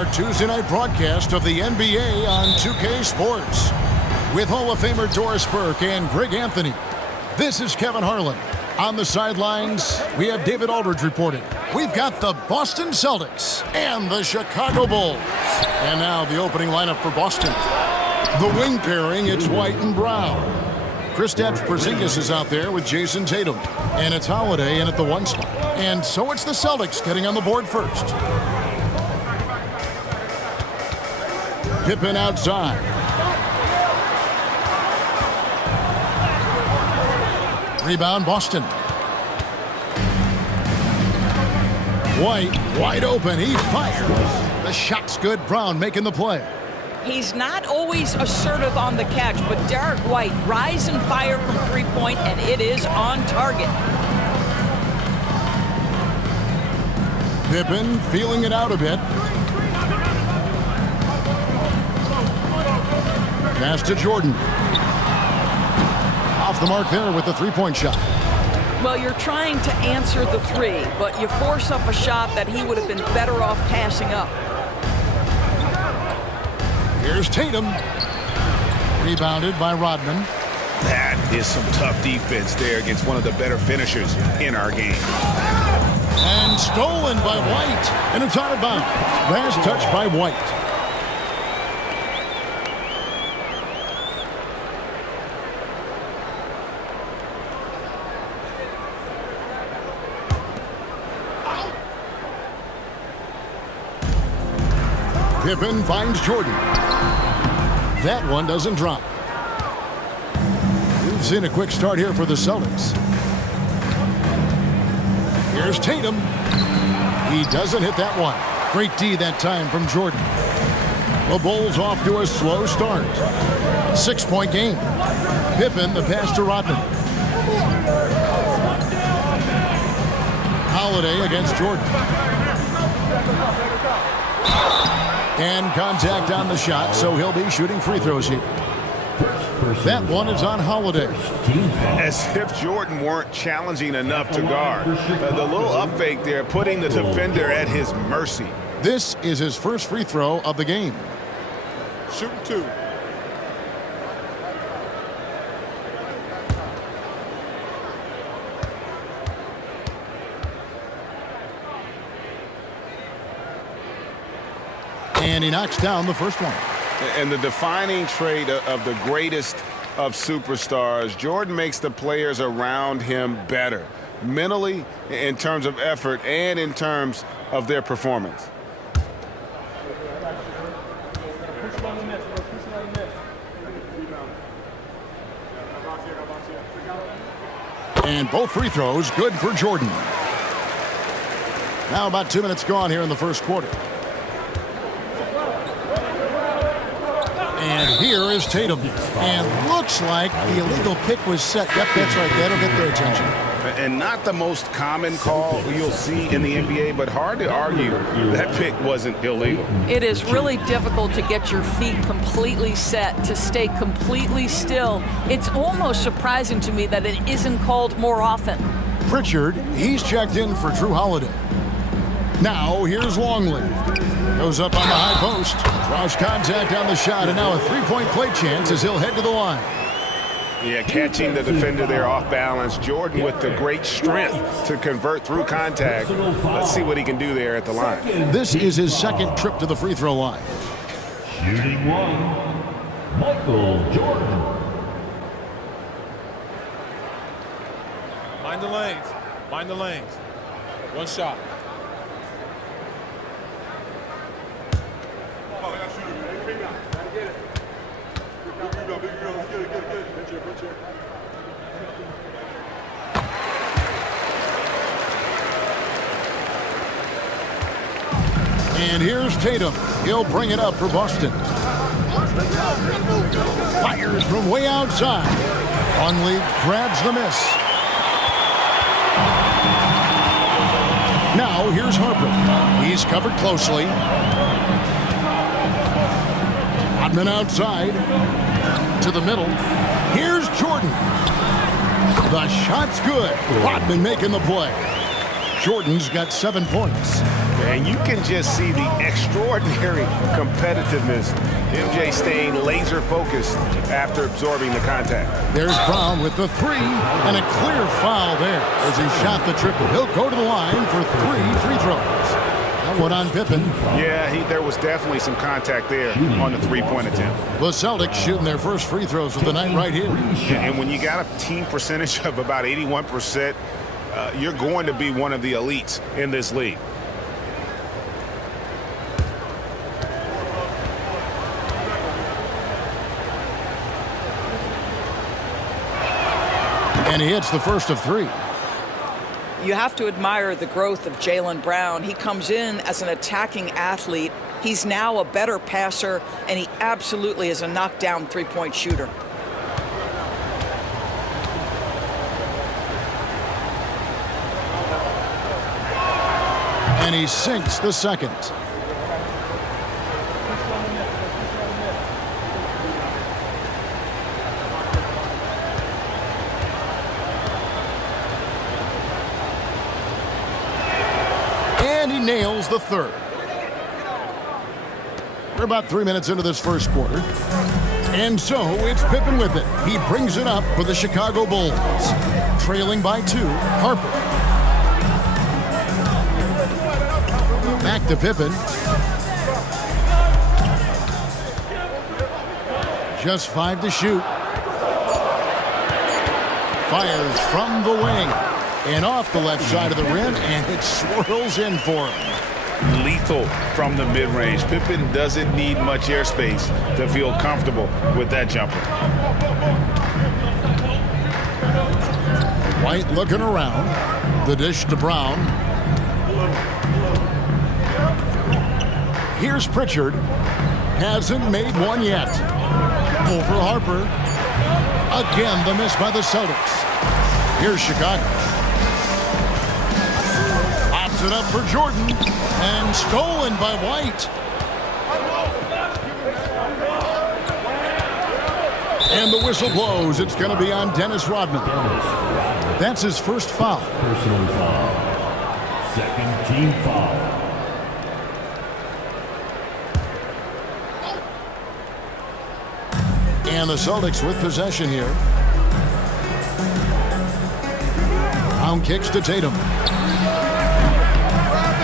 our Tuesday night broadcast of the NBA on 2K Sports. With Hall of Famer Doris Burke and Greg Anthony, this is Kevin Harlan. On the sidelines, we have David Aldridge reporting. We've got the Boston Celtics and the Chicago Bulls. And now the opening lineup for Boston. The wing pairing, it's White and Brown. Kristaps Porzingis is out there with Jason Tatum. And it's Holiday in at the 1 spot. And so it's the Celtics getting on the board first. Pippen outside. Rebound, Boston. White, wide open, he fires. The shot's good, Brown making the play. He's not always assertive on the catch, but Derek White, rise and fire from three-point, and it is on target. Pippen feeling it out a bit. Pass to Jordan. Off the mark there with the three-point shot. Well, you're trying to answer the three, but you force up a shot that he would have been better off passing up. Here's Tatum. Rebounded by Rodman. That is some tough defense there against one of the better finishers in our game. And stolen by White. And it's out of bounds. Last touch by White. Pippen finds Jordan. That one doesn't drop. We've seen a quick start here for the Celtics. Here's Tatum. He doesn't hit that one. Great D that time from Jordan. The Bulls off to a slow start. 6-point game. Pippen, the pass to Rodman. Holiday against Jordan. And contact on the shot, so he'll be shooting free throws here. That one is on Holiday. As if Jordan weren't challenging enough to guard. The little up fake there, putting the defender at his mercy. This is his first free throw of the game. Shooting 2. And he knocks down the first one. And the defining trait of the greatest of superstars, Jordan makes the players around him better, mentally, in terms of effort, and in terms of their performance. And both free throws good for Jordan. Now about 2 minutes gone here in the first quarter. And here is Tatum. And looks like the illegal pick was set. Yep, that's right. That'll get their attention. And not the most common call you'll see in the NBA, but hard to argue that pick wasn't illegal. It is really difficult to get your feet completely set, to stay completely still. It's almost surprising to me that it isn't called more often. Pritchard, he's checked in for Drew Holiday. Now here's Longley. Goes up on the high post. Draws contact on the shot, and now a three-point play chance as he'll head to the line. Yeah, catching the defender there off balance. Jordan with the great strength to convert through contact. Let's see what he can do there at the line. This is his second trip to the free throw line. Shooting 1, Michael Jordan. Mind the lanes. Mind the lanes. One shot. And here's Tatum. He'll bring it up for Boston. Fires from way outside. Longley grabs the miss. Now here's Harper. He's covered closely. Rodman outside to the middle. Here's Jordan. The shot's good. Rodman making the play. Jordan's got 7 points. And you can just see the extraordinary competitiveness. MJ staying laser focused after absorbing the contact. There's Brown with the three, and a clear foul there as he shot the triple. He'll go to the line for 3 free throws. That one on Pippen. Yeah, there was definitely some contact there on the three-point attempt. The Celtics shooting their first free throws of the night right here. And when you got a team percentage of about 81%, you're going to be one of the elites in this league. And he hits the first of 3. You have to admire the growth of Jaylen Brown. He comes in as an attacking athlete. He's now a better passer, and he absolutely is a knockdown three-point shooter. And he sinks the second. And he nails the third. We're about 3 minutes into this first quarter. And so it's Pippen with it. He brings it up for the Chicago Bulls. Trailing by 2, Harper. Back to Pippen. Just 5 to shoot. Fires from the wing. And off the left side of the rim, and it swirls in for him. Lethal from the mid-range. Pippen doesn't need much airspace to feel comfortable with that jumper. White looking around. The dish to Brown. Here's Pritchard. Hasn't made one yet. Over Harper. Again, the miss by the Celtics. Here's Chicago. Pops it up for Jordan. And stolen by White. And the whistle blows. It's going to be on Dennis Rodman. That's his first foul. Personal foul. Second team foul. And the Celtics with possession here. Brown kicks to Tatum.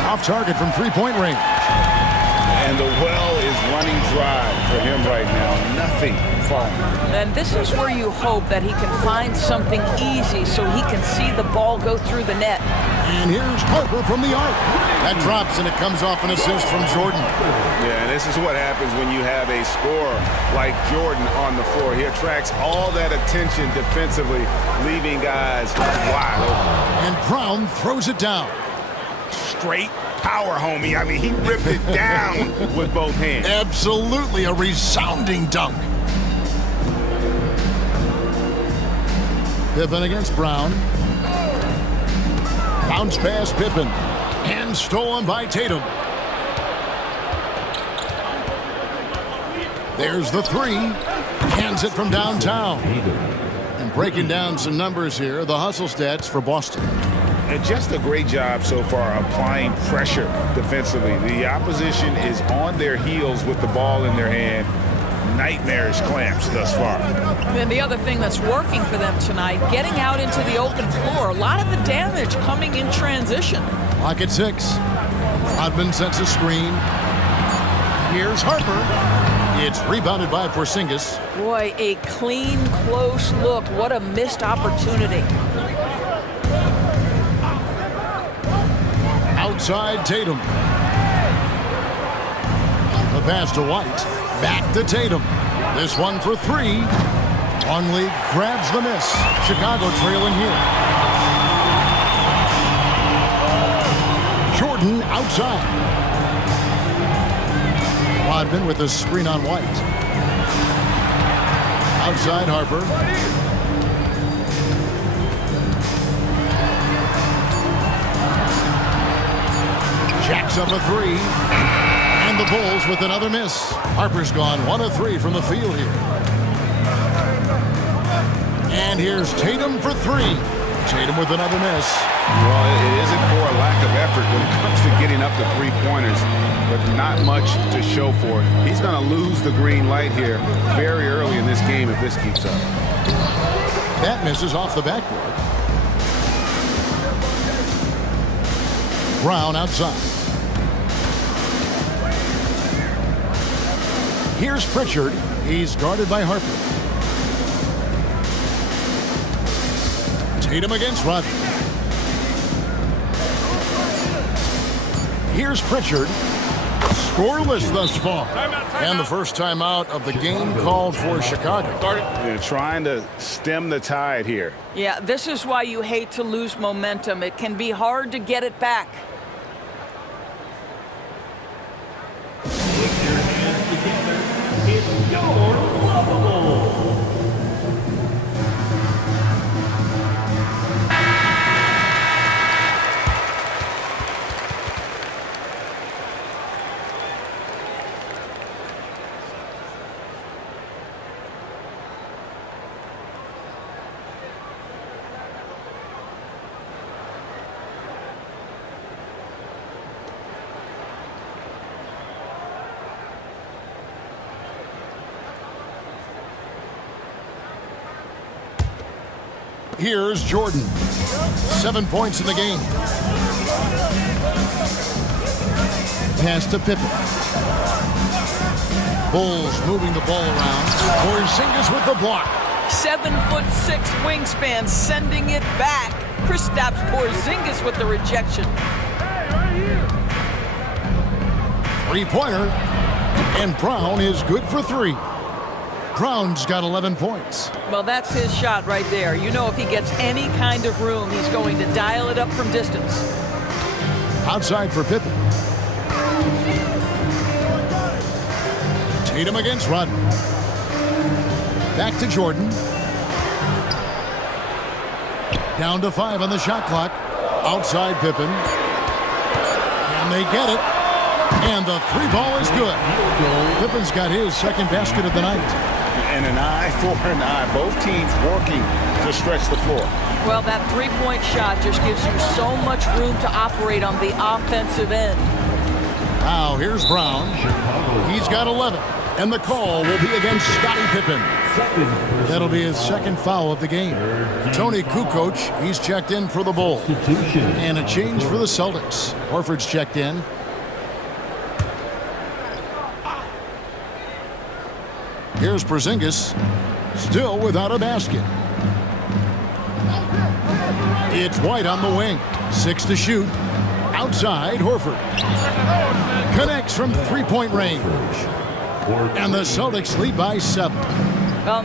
Off target from three-point range. And the well is running dry for him right now. Nothing falling. And this is where you hope that he can find something easy so he can see the ball go through the net. And here's Harper from the arc. That drops, and it comes off an assist from Jordan. Yeah, and this is what happens when you have a scorer like Jordan on the floor. He attracts all that attention defensively, leaving guys wide open. And Brown throws it down. Straight power, homie. I mean, he ripped it down with both hands. Absolutely a resounding dunk. Pippen against Brown. Bounce pass Pippen. And stolen by Tatum. There's the three. Hands it from downtown. And breaking down some numbers here, the hustle stats for Boston. And just a great job so far applying pressure defensively. The opposition is on their heels with the ball in their hand. Nightmarish clamps thus far. And the other thing that's working for them tonight, getting out into the open floor. A lot of the damage coming in transition. Clock at 6. Rodman sets a screen. Here's Harper. It's rebounded by Porzingis. Boy, a clean, close look. What a missed opportunity. Outside Tatum. The pass to White. Back to Tatum. This one for 3. Longley grabs the miss. Chicago trailing here. Jordan outside. Rodman with the screen on White. Outside Harper. Jacks up a 3. And the Bulls with another miss. Harper's gone 1 of 3 from the field here. And here's Tatum for 3. Tatum with another miss. Well, it isn't for a lack of effort when it comes to getting up to three-pointers, but not much to show for it. He's going to lose the green light here very early in this game if this keeps up. That misses off the backboard. Brown outside. Here's Pritchard. He's guarded by Harper. Tatum against Rodman. Here's Pritchard. Scoreless thus far. And the first timeout of the game called for Chicago. They're trying to stem the tide here. Yeah, this is why you hate to lose momentum. It can be hard to get it back. Put your hands together. It's your lovable. Here's Jordan. 7 points in the game. Pass to Pippen. Bulls moving the ball around. Porzingis with the block. 7'6" wingspan, sending it back. Kristaps Porzingis with the rejection. Three-pointer. And Brown is good for three. Brown's got 11 points. Well, that's his shot right there. You know, if he gets any kind of room, he's going to dial it up from distance. Outside for Pippen. Tatum against Rodman. Back to Jordan. Down to 5 on the shot clock. Outside Pippen. And they get it. And the three ball is good. Pippen's got his second basket of the night. And an eye for an eye. Both teams working to stretch the floor. Well, that three-point shot just gives you so much room to operate on the offensive end. Now, here's Brown. He's got 11. And the call will be against Scottie Pippen. That'll be his second foul of the game. Tony Kukoc, he's checked in for the Bulls. And a change for the Celtics. Horford's checked in. Here's Porzingis, still without a basket. It's White on the wing. 6 to shoot. Outside, Horford. Connects from three-point range. And the Celtics lead by 7.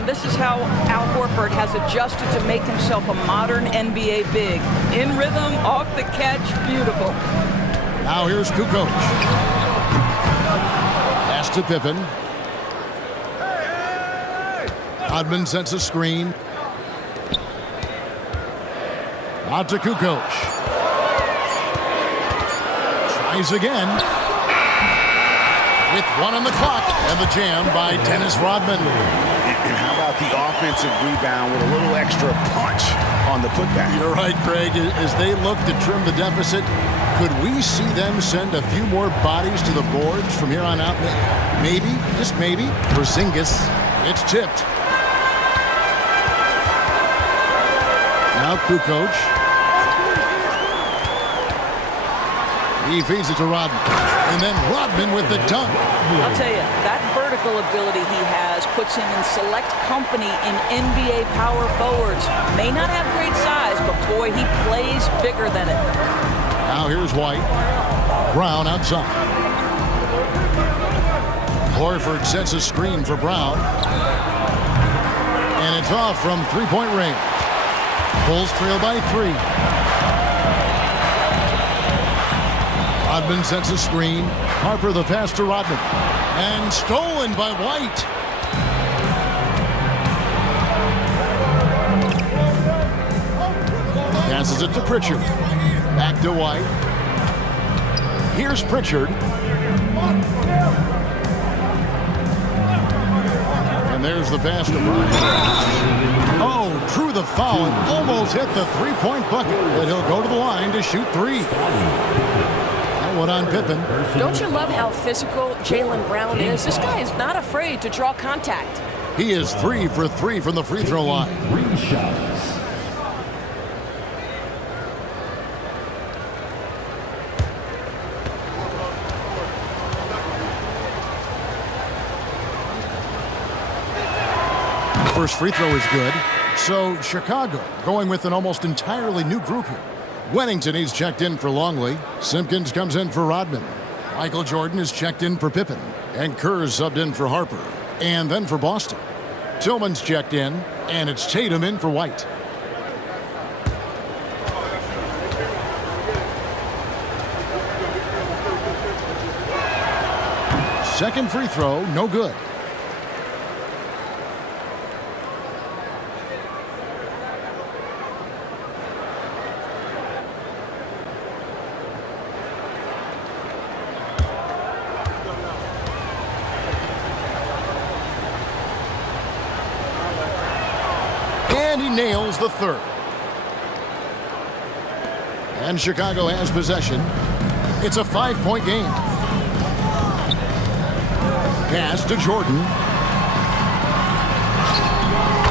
This is how Al Horford has adjusted to make himself a modern NBA big. In rhythm, off the catch, beautiful. Now here's Kukoc. Pass to Pippen. Rodman sends a screen. Out to Kukoc. Tries again. With 1 on the clock. And the jam by Dennis Rodman. And how about the offensive rebound with a little extra punch on the putback? You're right, Craig. As they look to trim the deficit, could we see them send a few more bodies to the boards from here on out? Maybe, just maybe. Porzingis. It's tipped. Now Kukoc. He feeds it to Rodman. And then Rodman with the dunk. I'll tell you, that vertical ability he has puts him in select company in NBA power forwards. May not have great size, but boy, he plays bigger than it. Now here's White. Brown outside. Horford sets a screen for Brown. And it's off from three-point range. Bulls trail by 3. Rodman sets a screen. Harper the pass to Rodman. And stolen by White. Passes it to Pritchard. Back to White. Here's Pritchard. And there's the pass to Brown. Oh, drew the foul and almost hit the three-point bucket. And he'll go to the line to shoot three. That one on Pippen. Don't you love how physical Jaylen Brown is? This guy is not afraid to draw contact. He is 3 for 3 from the free throw line. 3 shots. First free throw is good. So Chicago going with an almost entirely new group here. Wennington, he's checked in for Longley. Simpkins comes in for Rodman. Michael Jordan is checked in for Pippen. And Kerr's subbed in for Harper. And then for Boston. Tillman's checked in, and it's Tatum in for White. Second free throw, no good. And he nails the third. And Chicago has possession. It's a 5-point game. Pass to Jordan.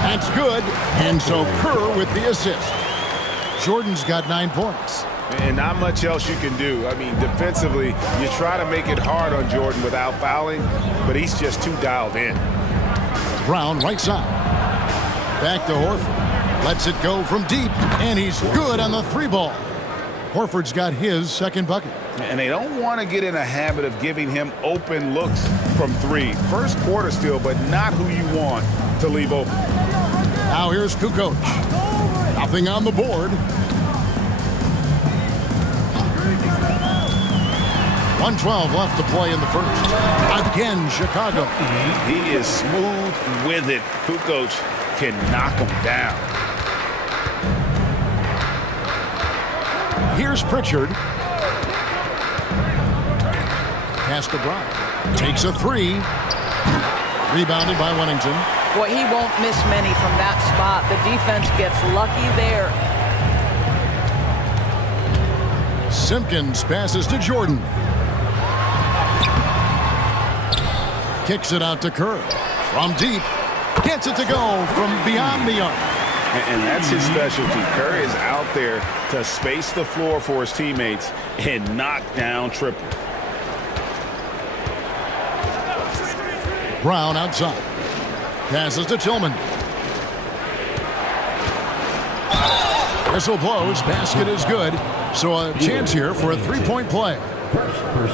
That's good. And so Kerr with the assist. Jordan's got 9 points. And not much else you can do. I mean, defensively, you try to make it hard on Jordan without fouling, but he's just too dialed in. Brown right side. Back to Horford. Lets it go from deep, and he's good on the 3-ball. Horford's got his second bucket. And they don't want to get in a habit of giving him open looks from 3. First quarter still, but not who you want to leave open. Now here's Kukoc. Nothing on the board. 1:12 left to play in the first. Again, Chicago. He is smooth with it. Kukoc can knock him down. Here's Pritchard. Pass to Brown. Takes a 3. Rebounded by Wennington. Boy, he won't miss many from that spot. The defense gets lucky there. Simpkins passes to Jordan. Kicks it out to Kerr. From deep. Gets it to go from beyond the arc. And that's his specialty. Kerr is out there to space the floor for his teammates and knock down triples. Brown outside. Passes to Tillman. Whistle blows. Basket is good. So a chance here for a 3-point play.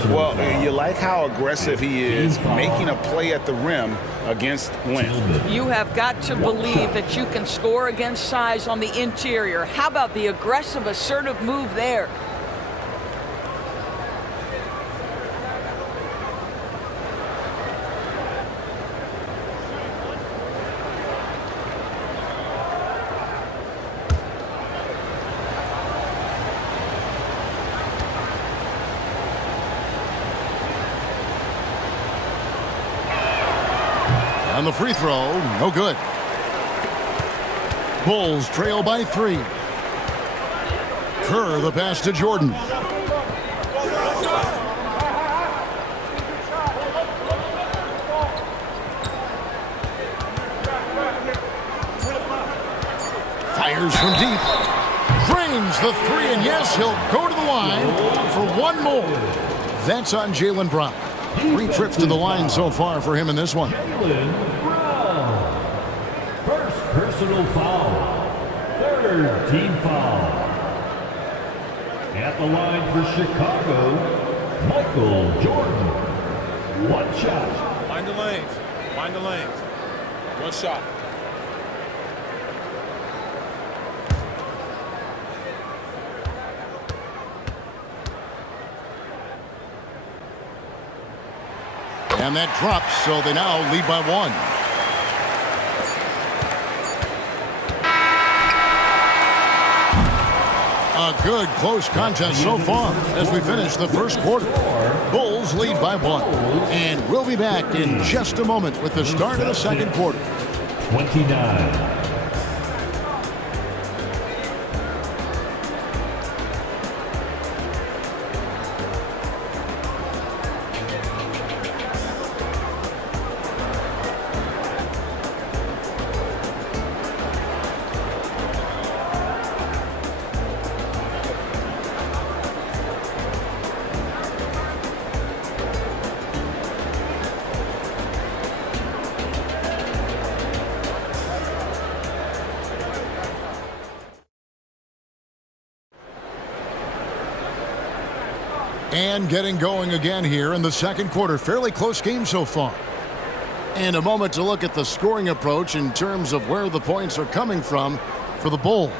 Well, you like how aggressive he is making a play at the rim against length. You have got to believe that you can score against size on the interior. How about the aggressive, assertive move there? And the free throw, no good. Bulls trail by 3. Kerr the pass to Jordan. Fires from deep. Drains the 3, and yes, he'll go to the line for one more. That's on Jaylen Brown. 3 trips to the line so far for him in this one. Jaylen Brown. First personal foul. Third team foul. At the line for Chicago, Michael Jordan. 1 shot. Mind the lanes. Mind the lanes. 1 shot. And that drops, so they now lead by 1. A good close contest so far as we finish the first quarter. Bulls lead by 1. And we'll be back in just a moment with the start of the second quarter. 29. And getting going again here in the second quarter. Fairly close game so far. And a moment to look at the scoring approach in terms of where the points are coming from for the Bulls.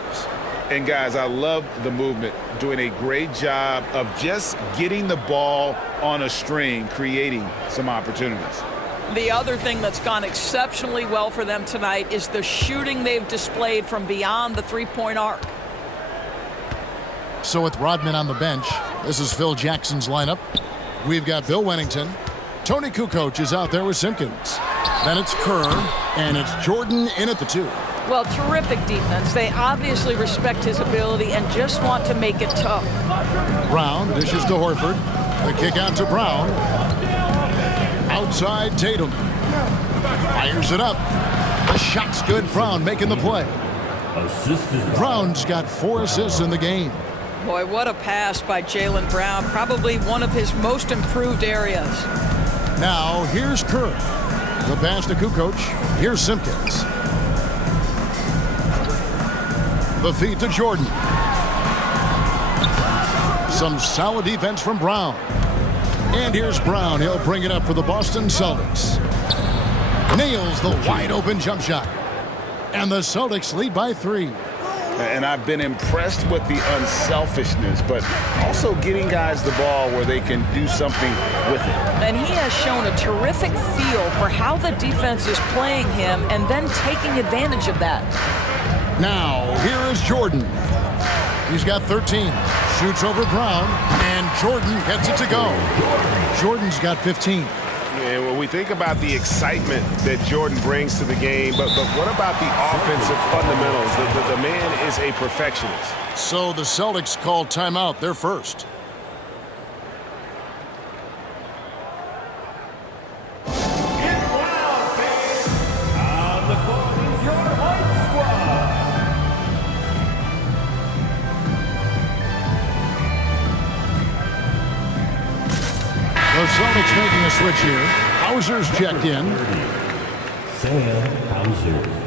And guys, I love the movement, doing a great job of just getting the ball on a string, creating some opportunities. The other thing that's gone exceptionally well for them tonight is the shooting they've displayed from beyond the three-point arc. So with Rodman on the bench, this is Phil Jackson's lineup. We've got Bill Wennington. Tony Kukoc is out there with Simpkins. Then it's Kerr, and it's Jordan in at the 2. Well, terrific defense. They obviously respect his ability and just want to make it tough. Brown dishes to Horford. The kick out to Brown. Outside Tatum. Fires it up. The shot's good. Brown making the play. Brown's got 4 assists in the game. Boy, what a pass by Jaylen Brown. Probably one of his most improved areas. Now, here's Kerr. The pass to Kukoc. Here's Simpkins. The feed to Jordan. Some solid defense from Brown. And here's Brown. He'll bring it up for the Boston Celtics. Nails the wide-open jump shot. And the Celtics lead by 3. And I've been impressed with the unselfishness, but also getting guys the ball where they can do something with it. And he has shown a terrific feel for how the defense is playing him and then taking advantage of that. Now, here is Jordan. He's got 13. Shoots over Brown, and Jordan gets it to go. Jordan's got 15. And when we think about the excitement that Jordan brings to the game, but what about the offensive fundamentals? The man is a perfectionist. So the Celtics call timeout. They're first. The Celtics making a switch here. Hauser's checked in. Sam Hauser.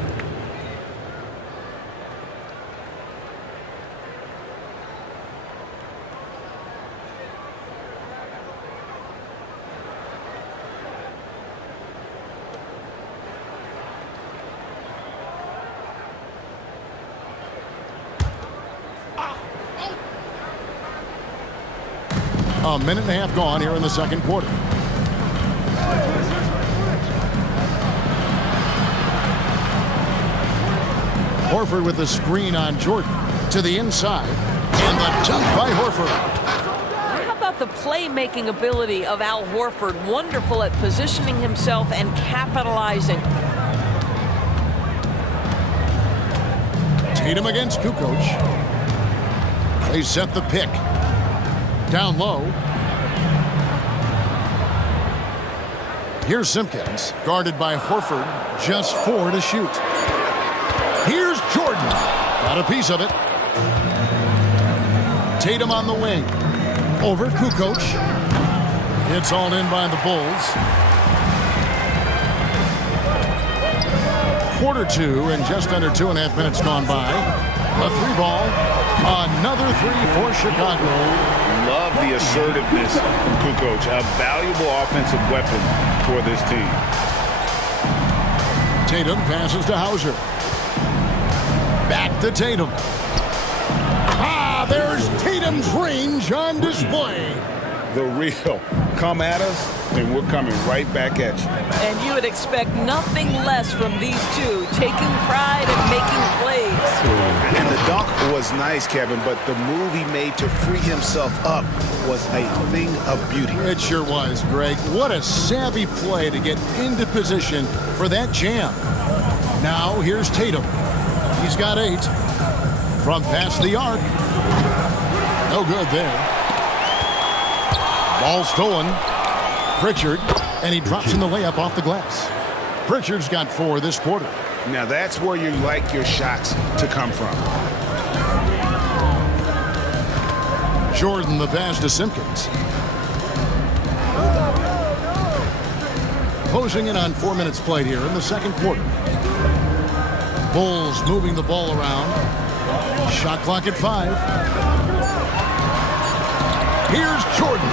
A minute and a half gone here in the second quarter. Horford with the screen on Jordan to the inside. And the dunk by Horford. How about the playmaking ability of Al Horford? Wonderful at positioning himself and capitalizing. Tatum against Kukoc. They set the pick. Down low. Here's Simpkins, guarded by Horford. Just 4 to shoot. Here's Jordan. Got a piece of it. Tatum on the wing. Over Kukoc. It's all in by the Bulls. Quarter 2 and just under 2.5 minutes gone by. A 3 ball. Another 3 for Chicago. Love the assertiveness from Kukoc, a valuable offensive weapon for this team. Tatum passes to Hauser. Back to Tatum. There's Tatum's range on display. The real. Come at us, and we're coming right back at you. And you would expect nothing less from these two, taking pride in making plays. And the dunk was nice, Kevin, but the move he made to free himself up was a thing of beauty. It sure was, Greg. What a savvy play to get into position for that jam. Now here's Tatum. He's got 8. From past the arc. No good there. Ball stolen. Pritchard, and he drops in the layup off the glass. Pritchard's got 4 this quarter. Now that's where you like your shots to come from. Jordan the pass to Simpkins. Closing in on 4 minutes played here in the second quarter. Bulls moving the ball around. Shot clock at 5. Here's Jordan.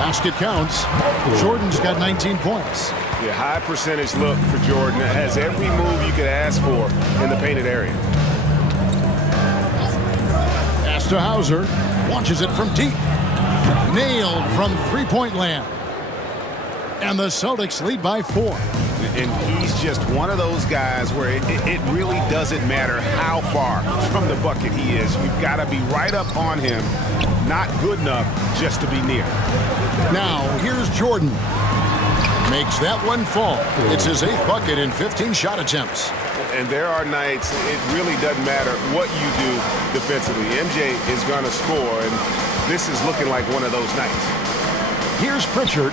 Basket counts. Jordan's got 19 points. Yeah, high percentage look for Jordan. It has every move you could ask for in the painted area. Pass to Hauser. Launches it from deep. Nailed from three-point land. And the Celtics lead by 4. And he's just one of those guys where it really doesn't matter how far from the bucket he is. You've got to be right up on him. Not good enough just to be near. Now, here's Jordan. Makes that one fall. It's his 8th bucket in 15 shot attempts. And there are nights it really doesn't matter what you do defensively. MJ is going to score, and this is looking like one of those nights. Here's Pritchard.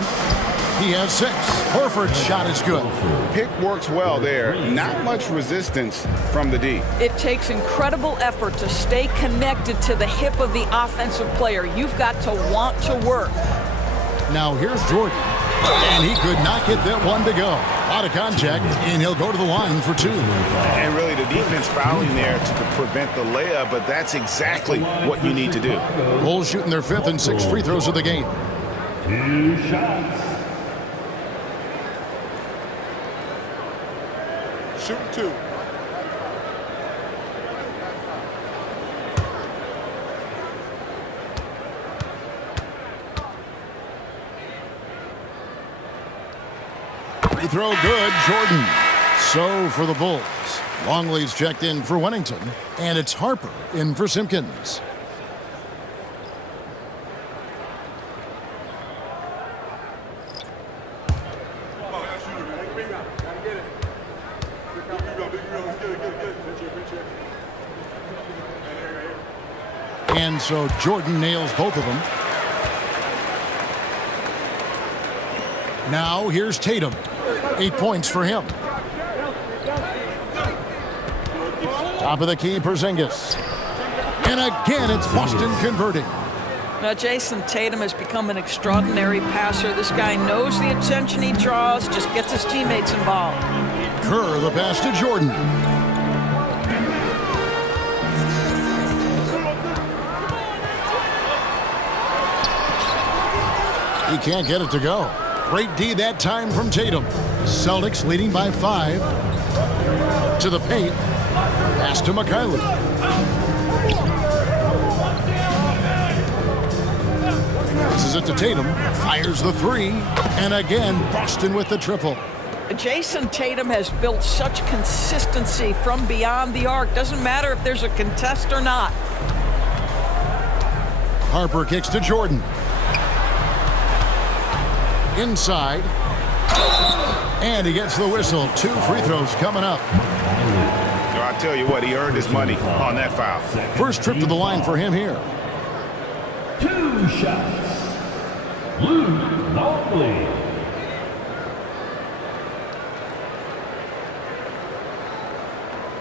He has 6. Horford's shot is good. Pick works well there. Not much resistance from the D. It takes incredible effort to stay connected to the hip of the offensive player. You've got to want to work. Now here's Jordan. And he could not get that one to go. Out of contact, and he'll go to the line for 2. And really the defense fouling there to prevent the layup, but that's exactly what you need to do. Bulls shooting their 5th and 6th free throws of the game. 2 shots. Shooting 2. Free throw good, Jordan. So for the Bulls. Longley's checked in for Wennington, and it's Harper in for Simpkins. And so Jordan nails both of them. Now here's Tatum. 8 points for him. Top of the key, Porzingis. And again, it's Boston converting. Now, Jason Tatum has become an extraordinary passer. This guy knows the attention he draws, just gets his teammates involved. Kerr, the pass to Jordan. He can't get it to go. Great D that time from Tatum. Celtics leading by 5. To the paint. Pass to Mikhailuk. This is it to Tatum. Fires the 3. And again, Boston with the triple. Jason Tatum has built such consistency from beyond the arc. Doesn't matter if there's a contest or not. Harper kicks to Jordan. Inside. And he gets the whistle. 2 free throws coming up. So I tell you what, he earned his money on that foul. First trip to the line for him here. 2 shots. Luke Longley.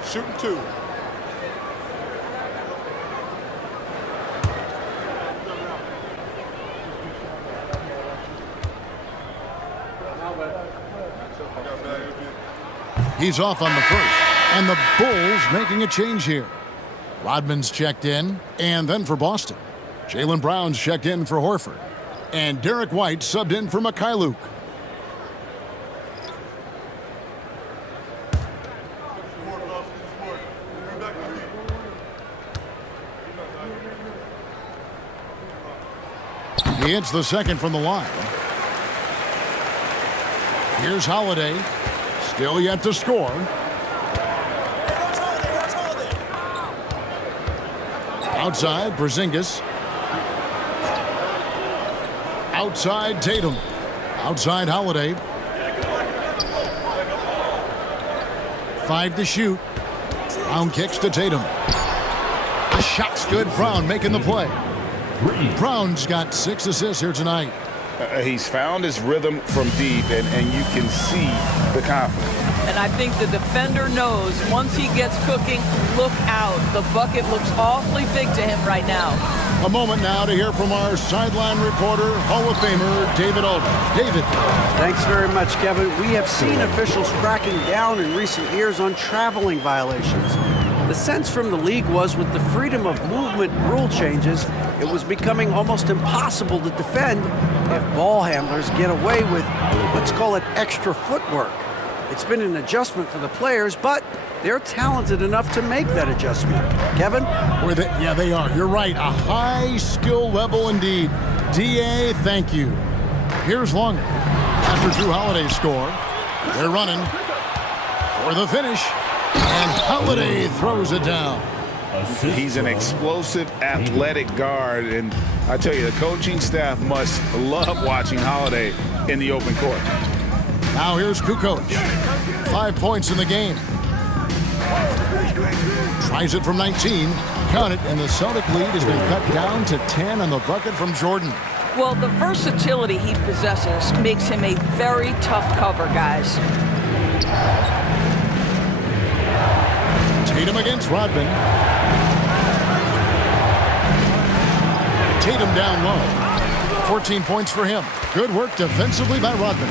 Shooting 2. He's off on the first. And the Bulls making a change here. Rodman's checked in. And then for Boston, Jaylen Brown's checked in for Horford. And Derek White subbed in for Mikhailuk. He hits the second from the line. Here's Holiday. Still yet to score. Outside, Porzingis. Outside, Tatum. Outside, Holiday. 5 to shoot. Brown kicks to Tatum. The shot's good. Brown making the play. Brown's got 6 assists here tonight. He's found his rhythm from deep, and you can see the confidence. And I think the defender knows once he gets cooking, look out. The bucket looks awfully big to him right now. A moment now to hear from our sideline reporter, Hall of Famer David Aldridge. David. Thanks very much, Kevin. We have seen officials cracking down in recent years on traveling violations. The sense from the league was with the freedom of movement rule changes, it was becoming almost impossible to defend if ball handlers get away with, let's call it, extra footwork. It's been an adjustment for the players, but they're talented enough to make that adjustment. Kevin? Yeah, they are. You're right. A high skill level indeed. DA, thank you. Here's Long. After Drew Holiday's score, they're running for the finish, and Holiday throws it down. He's an explosive, athletic guard, and I tell you, the coaching staff must love watching Holiday in the open court. Now here's Kukoc. 5 points in the game. Tries it from 19. Count it, and the Celtic lead has been cut down to 10 on the bucket from Jordan. Well, the versatility he possesses makes him a very tough cover, guys. Tatum against Rodman. Tatum down low. 14 points for him. Good work defensively by Rodman.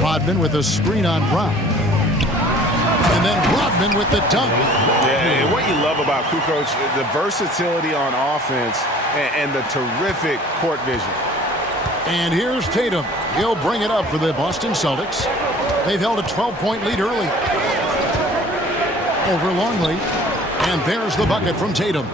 Rodman with a screen on Brown. And then Rodman with the dunk. Yeah, and what you love about Kukoc, the versatility on offense and the terrific court vision. And here's Tatum. He'll bring it up for the Boston Celtics. They've held a 12-point lead early over Longley. And there's the bucket from Tatum.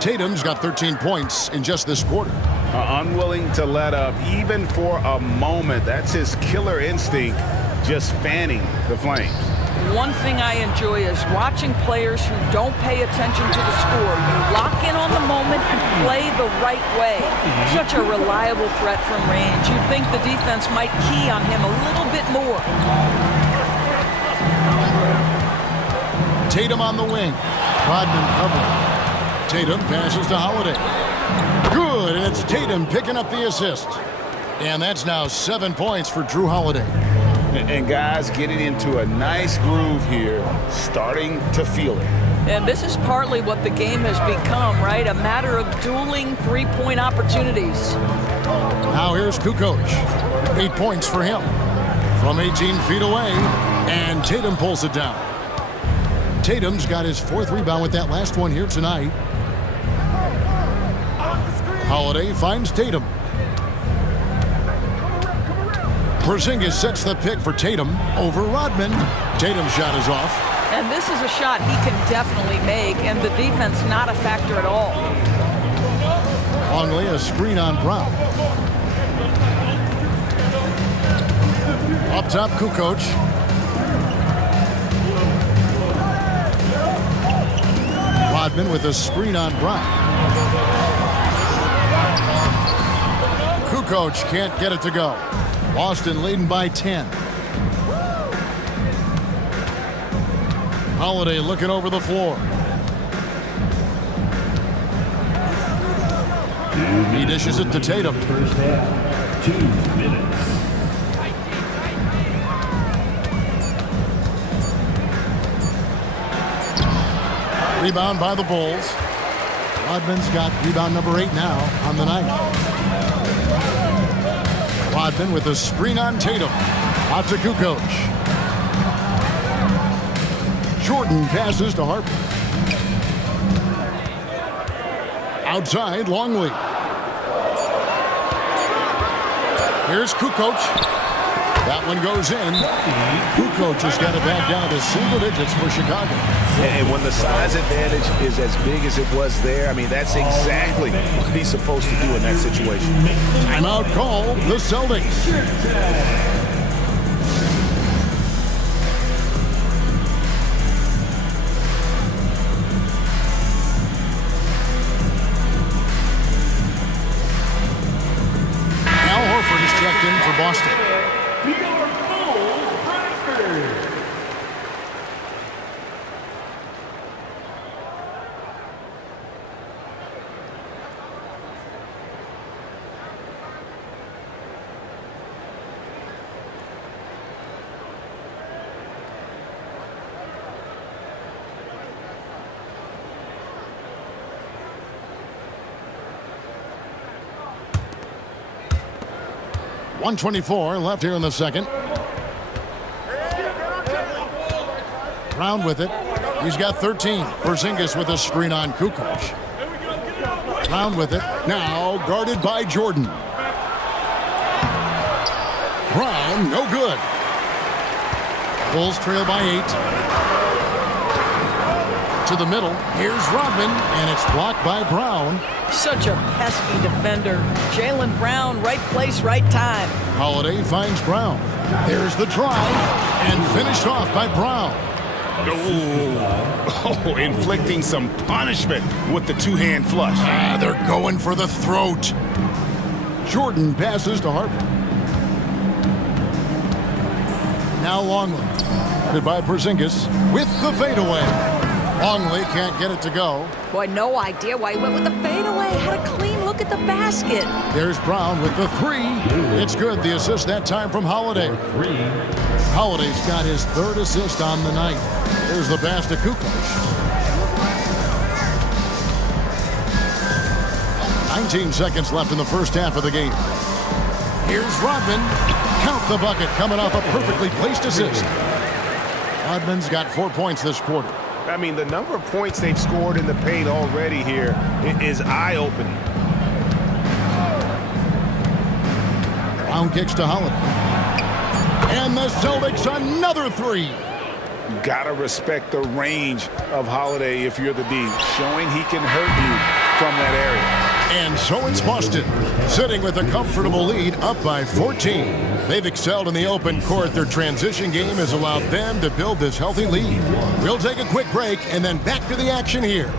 Tatum's got 13 points in just this quarter. Unwilling to let up even for a moment. That's his killer instinct, just fanning the flames. One thing I enjoy is watching players who don't pay attention to the score. You lock in on the moment and play the right way. Such a reliable threat from range. You'd think the defense might key on him a little bit more. Tatum on the wing. Rodman covering. Tatum passes to Holiday. Good, and it's Tatum picking up the assist. And that's now 7 points for Drew Holiday. And guys getting into a nice groove here, starting to feel it. And this is partly what the game has become, right? A matter of dueling three-point opportunities. Now here's Kukoc. 8 points for him. From 18 feet away, and Tatum pulls it down. Tatum's got his 4th rebound with that last one here tonight. Holiday finds Tatum. Porzingis sets the pick for Tatum over Rodman. Tatum's shot is off. And this is a shot he can definitely make, and the defense not a factor at all. Longley, a screen on Brown. Up top, Kukoc. Rodman with a screen on Brown. Kukoc can't get it to go. Boston leading by 10. Holiday looking over the floor. He dishes it to Tatum. First half, 2 minutes. Rebound by the Bulls. Rodman's got rebound number 8 now on the night. Rodman with a screen on Tatum. Out to Kukoc. Jordan passes to Harper. Outside, Longley. Here's Kukoc. That one goes in. Kukoc has got it back down to single digits for Chicago. And when the size advantage is as big as it was there, I mean, that's exactly what he's supposed to do in that situation. Timeout call, the Celtics. Al Horford is checked in for Boston. .124 left here in the second. Brown with it. He's got 13. Porzingis with a screen on Kukoc. Brown with it. Now guarded by Jordan. Brown, no good. Bulls trail by 8. To the middle. Here's Rodman, and it's blocked by Brown. Such a pesky defender. Jaylen Brown, right place, right time. Holiday finds Brown. There's the drive, and finished off by Brown. Oh, inflicting some punishment with the two-hand flush. They're going for the throat. Jordan passes to Harper. Now Longley. Goodbye, Porzingis with the fadeaway. Longley can't get it to go. Boy, no idea why he went with the fadeaway. Had a clean look at the basket. There's Brown with the 3. It's good. The assist that time from Holiday. Holiday's got his 3rd assist on the night. There's the pass to Kukoc. 19 seconds left in the first half of the game. Here's Rodman. Count the bucket coming off a perfectly placed assist. Rodman's got 4 points this quarter. I mean, the number of points they've scored in the paint already here is eye-opening. Brown kicks to Holiday. And the Celtics another 3. You gotta respect the range of Holiday if you're the D, showing he can hurt you from that area. And so it's Boston, sitting with a comfortable lead up by 14. They've excelled in the open court. Their transition game has allowed them to build this healthy lead. We'll take a quick break and then back to the action here.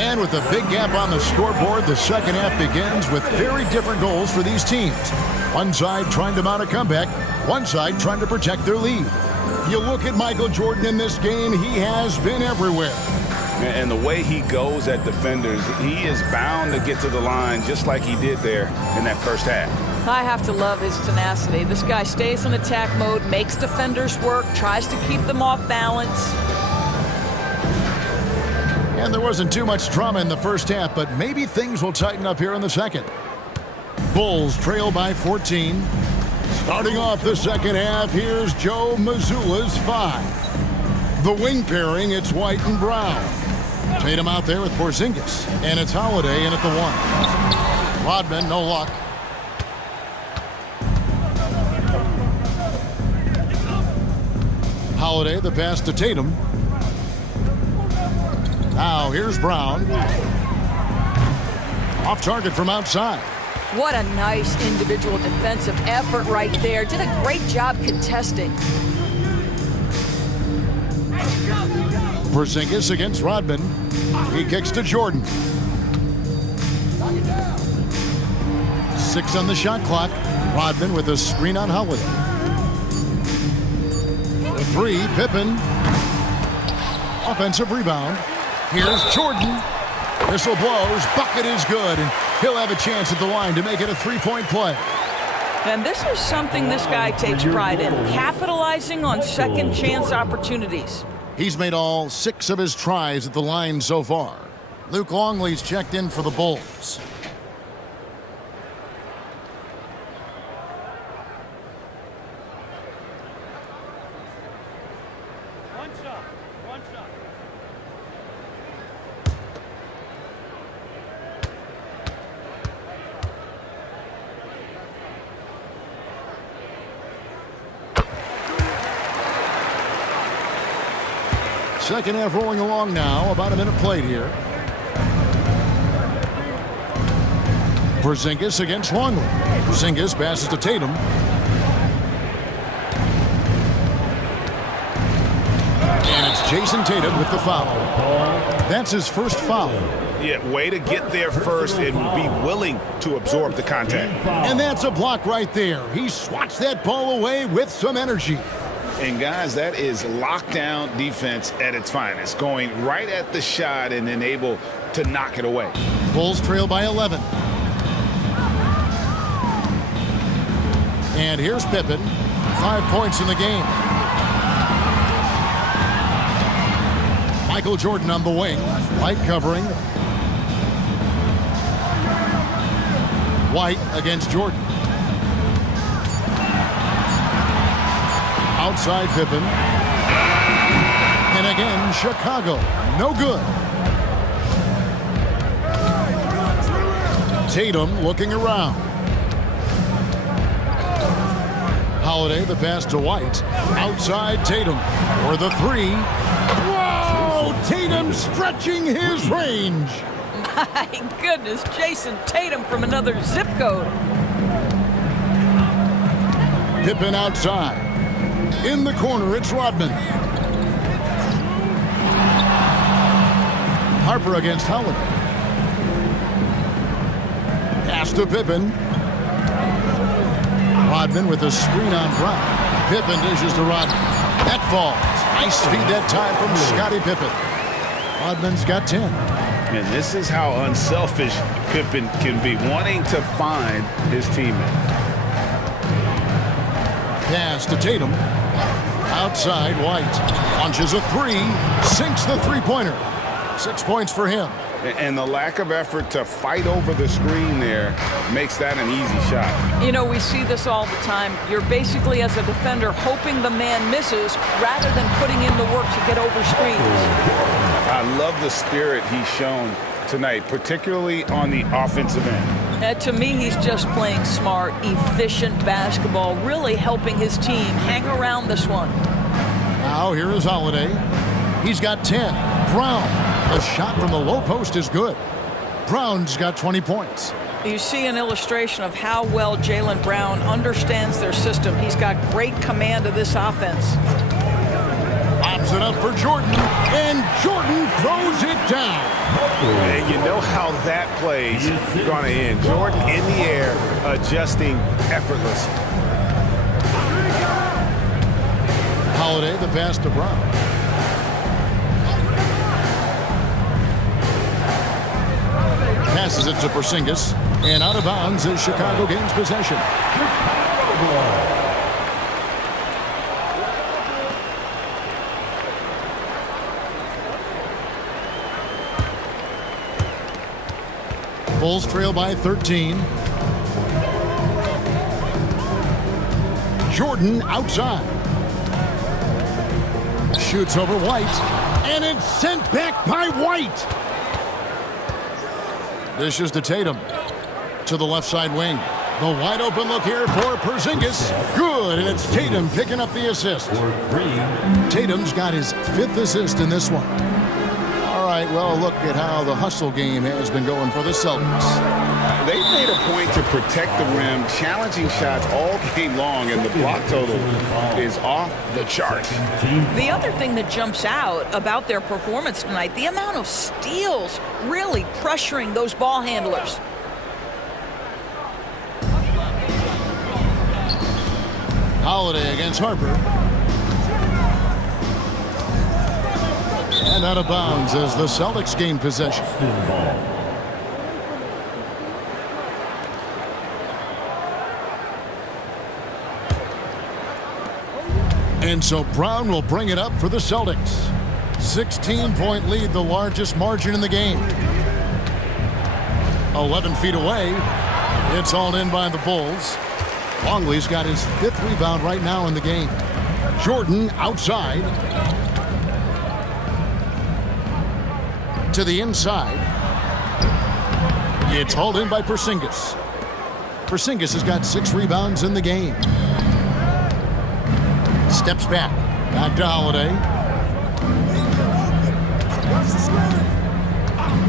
And with a big gap on the scoreboard, the second half begins with very different goals for these teams. One side trying to mount a comeback, one side trying to protect their lead. You look at Michael Jordan in this game, he has been everywhere. And the way he goes at defenders, he is bound to get to the line just like he did there in that first half. I have to love his tenacity. This guy stays in attack mode, makes defenders work, tries to keep them off balance. And there wasn't too much drama in the first half, but maybe things will tighten up here in the second. Bulls trail by 14. Starting off the second half, here's Joe Mazzulla's 5. The wing pairing, it's White and Brown. Tatum out there with Porzingis, and it's Holiday in at the 1. Rodman, no luck. Holiday, the pass to Tatum. Now here's Brown. Off target from outside. What a nice individual defensive effort right there. Did a great job contesting. Porzingis against Rodman. He kicks to Jordan. 6 on the shot clock. Rodman with a screen on Holiday. The 3, Pippen. Offensive rebound. Here's Jordan. Whistle blows. Bucket is good. And he'll have a chance at the line to make it a 3-point play. And this is something this guy takes pride in, capitalizing on second chance opportunities. He's made all 6 of his tries at the line so far. Luke Longley's checked in for the Bulls. Second half rolling along now. About a minute played here. Porzingis against Longley. Porzingis passes to Tatum. And it's Jason Tatum with the foul. That's his first foul. Yeah, way to get there first and be willing to absorb the contact. And that's a block right there. He swats that ball away with some energy. And guys, that is lockdown defense at its finest. Going right at the shot and then able to knock it away. Bulls trail by 11. And here's Pippen. 5 points in the game. Michael Jordan on the wing. White covering. White against Jordan. Outside Pippen. And again, Chicago. No good. Tatum looking around. Holiday, the pass to White. Outside Tatum for the three. Whoa! Tatum stretching his range. My goodness, Jason Tatum from another zip code. Pippen outside. In the corner, it's Rodman. Harper against Holiday. Pass to Pippen. Rodman with a screen on Brown. Pippen dishes to Rodman. That falls. Nice feed that time from Scottie Pippen. Rodman's got 10. And this is how unselfish Pippen can be, wanting to find his teammate. Pass to Tatum. Outside, White. Launches a three. Sinks the three-pointer. 6 points for him. And the lack of effort to fight over the screen there makes that an easy shot. You know, we see this all the time. You're basically, as a defender, hoping the man misses rather than putting in the work to get over screens. I love the spirit he's shown tonight, particularly on the offensive end. To me, he's just playing smart, efficient basketball, really helping his team hang around this one. Now here is Holiday. He's got 10. Brown. The shot from the low post is good. Brown's got 20 points. You see an illustration of how well Jaylen Brown understands their system. He's got great command of this offense. Pops it up for Jordan, and Jordan throws it down. And you know how that play's going to end. Jordan in the air, adjusting effortlessly. Holiday, the pass to Brown. Passes it to Porzingis, and out of bounds as Chicago gains possession. Bulls trail by 13. Jordan outside. Shoots over White, and it's sent back by White. Dishes to Tatum. To the left side wing. The wide open look here for Porzingis. Good, and it's Tatum picking up the assist. Tatum's got his 5th assist in this one. All right, well, look at how the hustle game has been going for the Celtics. They made a point to protect the rim, challenging shots all game long, and the block total is off the charts. The other thing that jumps out about their performance tonight, the amount of steals really pressuring those ball handlers. Holiday against Harper. And out of bounds as the Celtics gain possession. And so Brown will bring it up for the Celtics. 16-point lead, the largest margin in the game. 11 feet away. It's hauled in by the Bulls. Longley's got his 5th rebound right now in the game. Jordan outside. To the inside. It's hauled in by Porzingis. Porzingis has got 6 rebounds in the game. Steps back. Back to Holiday.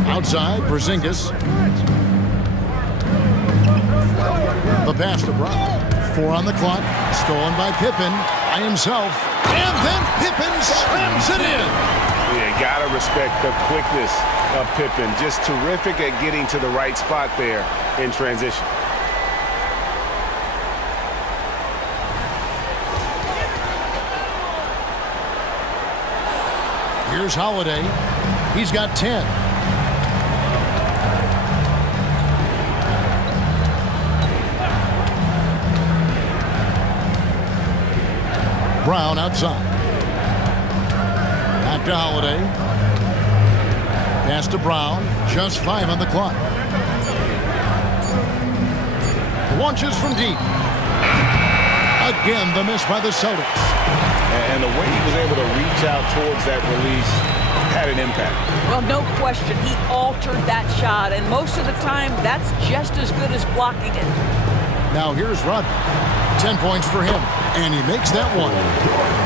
Outside, Porzingis. The pass to Brown. 4 on the clock. Stolen by Pippen by himself. And then Pippen slams it in. Yeah, gotta respect the quickness of Pippen. Just terrific at getting to the right spot there in transition. Here's Holiday. He's got 10. Brown outside. Back to Holiday. Pass to Brown. Just 5 on the clock. Launches from deep. Again, the miss by the Celtics. And the way he was able to reach out towards that release had an impact. Well, no question. He altered that shot, and most of the time, that's just as good as blocking it. Now here's Rodman. 10 points for him, and he makes that one.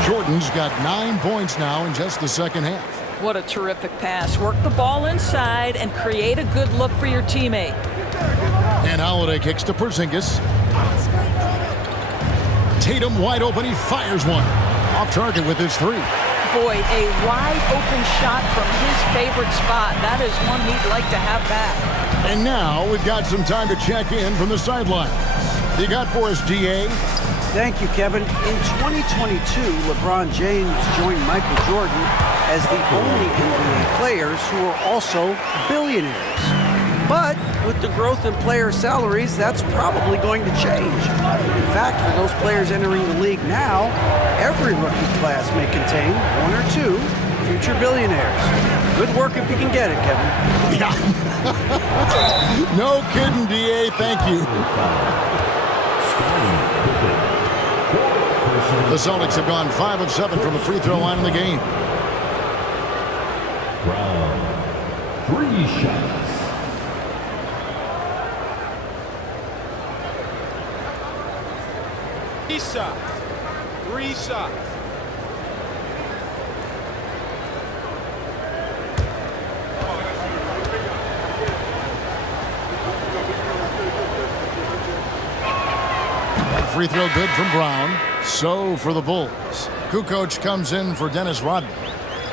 Jordan's got 9 points now in just the second half. What a terrific pass. Work the ball inside and create a good look for your teammate. And Holiday kicks to Porzingis. Tatum wide open. He fires one. Off target with his 3. Boy, a wide open shot from his favorite spot. That is one he'd like to have back. And now we've got some time to check in from the sideline. You got for us, DA? Thank you, Kevin. In 2022, LeBron James joined Michael Jordan as the only NBA players who are also billionaires. But with the growth in player salaries, that's probably going to change. In fact, for those players entering the league now, every rookie class may contain 1 or 2 future billionaires. Good work if you can get it, Kevin. Yeah. No kidding, DA. Thank you. The Celtics have gone 5 of 7 from the free throw line in the game. Brown, 3 shots. Three shots. That free throw good from Brown. So for the Bulls, Kukoc comes in for Dennis Rodman.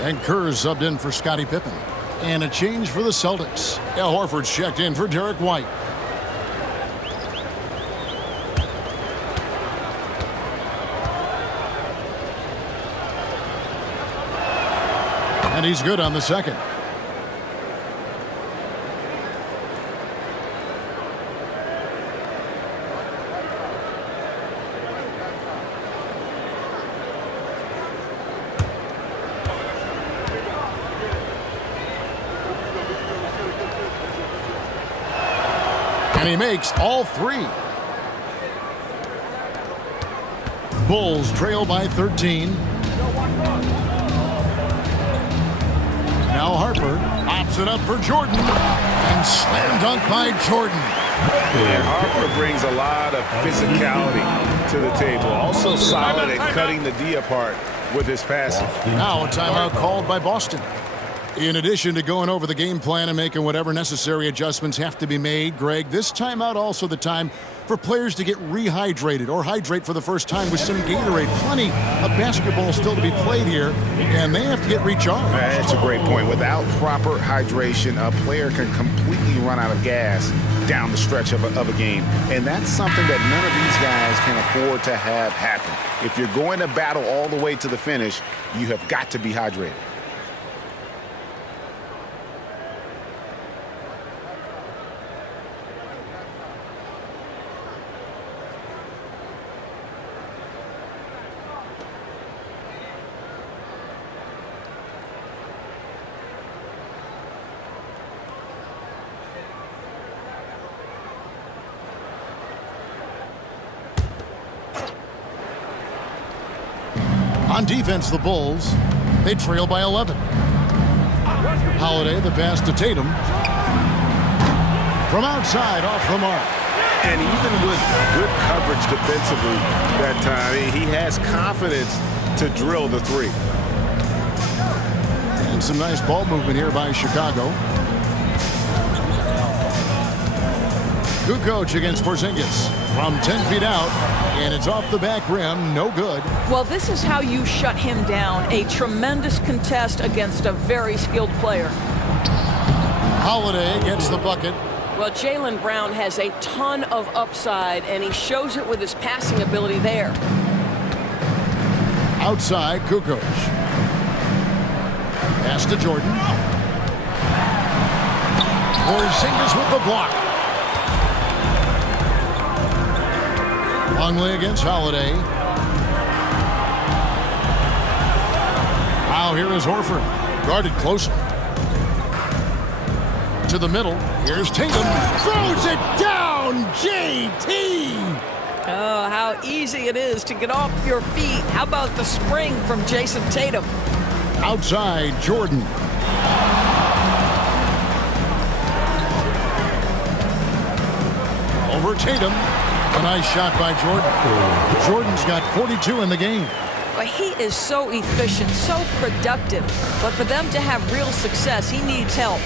And Kerr's subbed in for Scottie Pippen. And a change for the Celtics. Al Horford's checked in for Derek White. And he's good on the second. And he makes all 3. Bulls trail by 13. Now Harper pops it up for Jordan. And slam dunk by Jordan. And Harper brings a lot of physicality to the table. Also solid at cutting the D apart with his passing. Now a timeout called by Boston. In addition to going over the game plan and making whatever necessary adjustments have to be made, Greg, this timeout also the time for players to get rehydrated or hydrate for the first time with some Gatorade. Plenty of basketball still to be played here, and they have to get recharged. That's a great point. Without proper hydration, a player can completely run out of gas down the stretch of a game. And that's something that none of these guys can afford to have happen. If you're going to battle all the way to the finish, you have got to be hydrated. On defense, the Bulls, they trail by 11. Holiday, the pass to Tatum. From outside, off the mark. And even with good coverage defensively that time, he has confidence to drill the 3. And seeing some nice ball movement here by Chicago. Kukoc against Porzingis from 10 feet out, and it's off the back rim, no good. Well, this is how you shut him down. A tremendous contest against a very skilled player. Holiday gets the bucket. Well, Jaylen Brown has a ton of upside, and he shows it with his passing ability there. Outside, Kukoc. Pass to Jordan. Porzingis with the block. Longley against Holiday. Now here is Horford. Guarded closely. To the middle. Here's Tatum. Throws it down. JT. Oh, how easy it is to get off your feet. How about the spring from Jason Tatum? Outside, Jordan. Over Tatum. A nice shot by Jordan. Jordan's got 42 in the game. Well, he is so efficient, so productive. But for them to have real success, he needs help.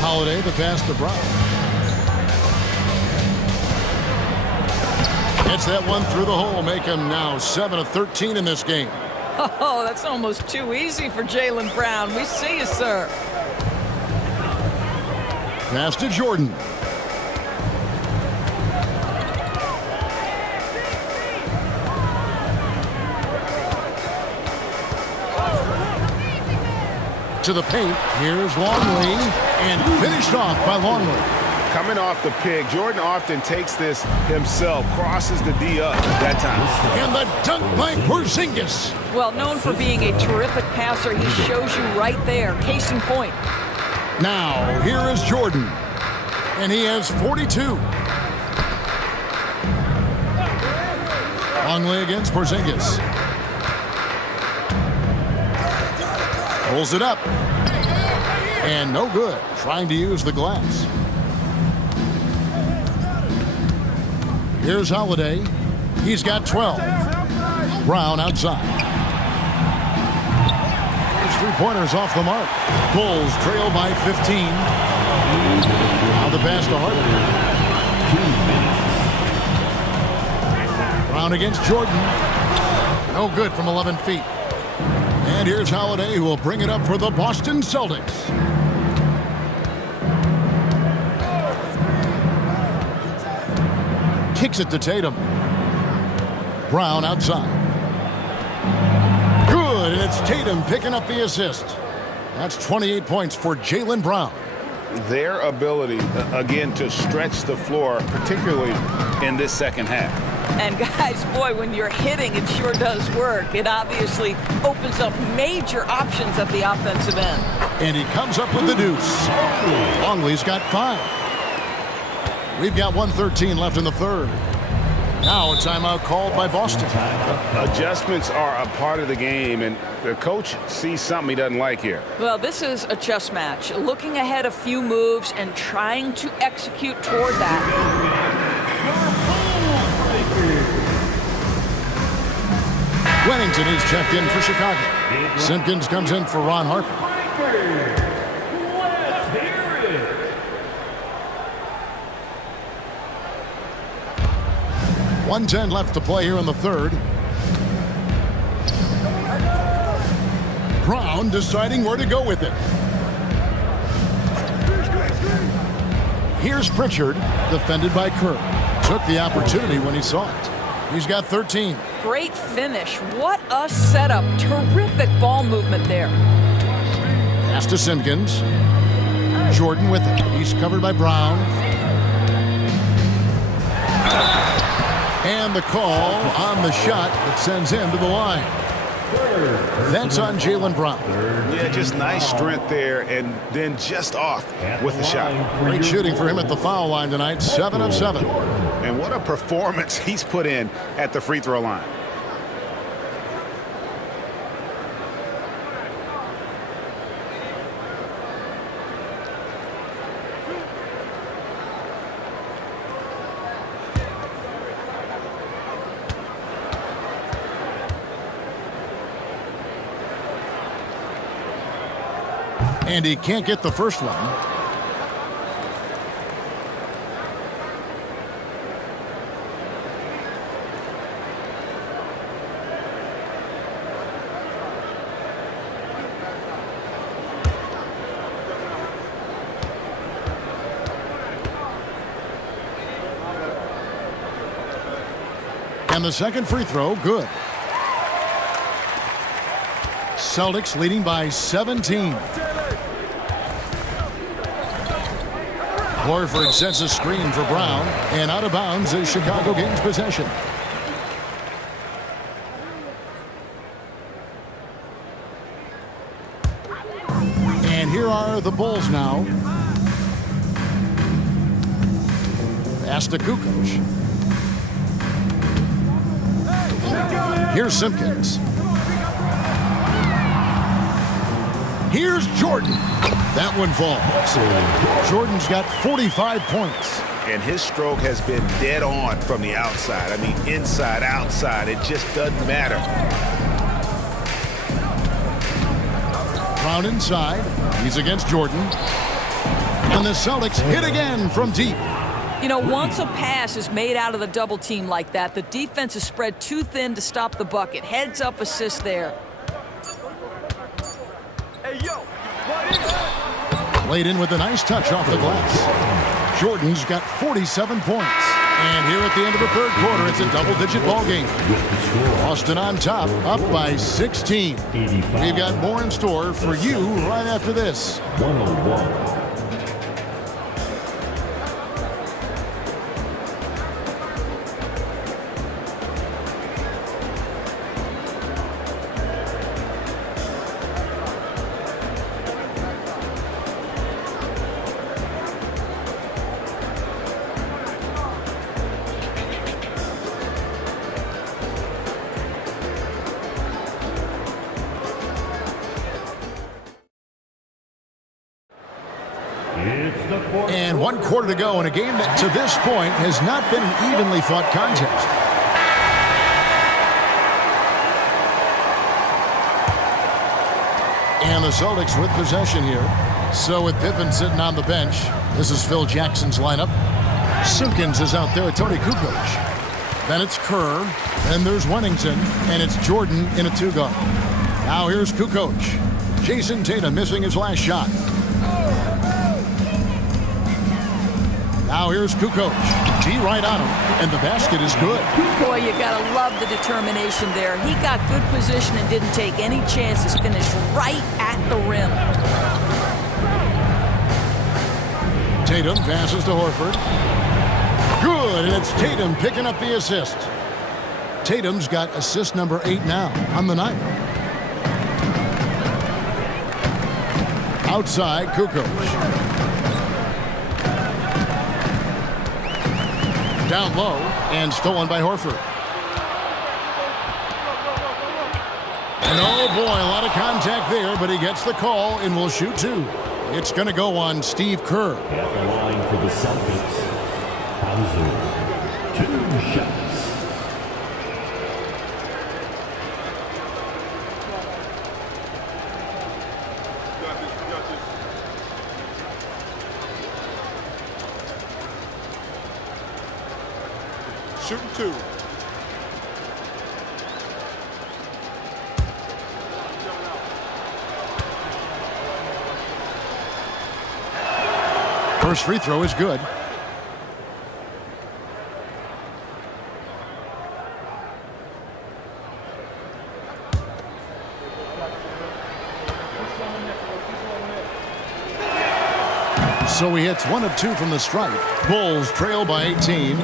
Holiday, the pass to Brown. Gets that one through the hole, make him now 7 of 13 in this game. Oh, that's almost too easy for Jaylen Brown. We see you, sir. Pass to Jordan. To the paint. Here's Longley, and finished off by Longley. Coming off the pick, Jordan often takes this himself, crosses the D up that time. And the dunk by Porzingis. Well, known for being a terrific passer, he shows you right there. Case in point. Now, here is Jordan, and he has 42. Longley against Porzingis. Pulls it up. And no good. Trying to use the glass. Here's Holiday. He's got 12. Brown outside. His three-pointers off the mark. Bulls trail by 15. Now the pass to Harden. Brown against Jordan. No good from 11 feet. And here's Holiday, who will bring it up for the Boston Celtics. Kicks it to Tatum. Brown outside. Good, and it's Tatum picking up the assist. That's 28 points for Jaylen Brown. Their ability, again, to stretch the floor, particularly in this second half. And guys, boy, when you're hitting, it sure does work. It obviously opens up major options at the offensive end. And he comes up with the deuce. Longley's got 5. We've got 1:13 left in the third. Now a timeout called by Boston. Adjustments are a part of the game, and the coach sees something he doesn't like here. Well, this is a chess match. Looking ahead a few moves and trying to execute toward that. Wennington is checked in for Chicago. Simpkins comes in for Ron Harper. Let's hear it. 1:10 left to play here in the third. Brown deciding where to go with it. Here's Pritchard, defended by Kerr. Took the opportunity when he saw it. He's got 13. Great finish. What a setup. Terrific ball movement there. Pass to Simpkins. Jordan with it. He's covered by Brown. And the call on the shot that sends him to the line. That's on Jaylen Brown. Yeah, just nice strength there, and then just off with the shot. Great shooting for him at the foul line tonight. 7 of 7. And what a performance he's put in at the free throw line. And he can't get the first one. And the second free throw, good. Celtics leading by 17. Horford sets a screen for Brown, and out of bounds as Chicago gains possession. And here are the Bulls now. Pass to Kukoc. Here's Simpkins. Here's Jordan. That one falls. Jordan's got 45 points. And his stroke has been dead on from the outside. I mean, inside, outside, it just doesn't matter. Brown inside. He's against Jordan. And the Celtics hit again from deep. You know, once a pass is made out of the double team like that, the defense is spread too thin to stop the bucket. Heads up assist there. Played in with a nice touch off the glass. Jordan's got 47 points. And here at the end of the third quarter, it's a double-digit ball game. Boston on top, up by 16. We've got more in store for you right after this. 101. And 1 quarter to go in a game that to this point has not been an evenly fought contest. And the Celtics with possession here. So with Pippen sitting on the bench, this is Phil Jackson's lineup. Simpkins is out there with Tony Kukoc. Then it's Kerr, then there's Wennington, and it's Jordan in a two-guard. Now here's Kukoc. Jason Tatum missing his last shot. Now here's Kukoc. G right on him, and the basket is good. Boy, you gotta love the determination there. He got good position and didn't take any chances. Finished right at the rim. Tatum passes to Horford. Good, and it's Tatum picking up the assist. Tatum's got assist number 8 now on the night. Outside, Kukoc. Down low and stolen by Horford. And oh boy, a lot of contact there, but he gets the call and will shoot 2. It's going to go on Steve Kerr. At the line for the Celtics, Hauser, 2 shots. Shooting 2. First free throw is good. So he hits 1 of 2 from the stripe. Bulls trail by 18.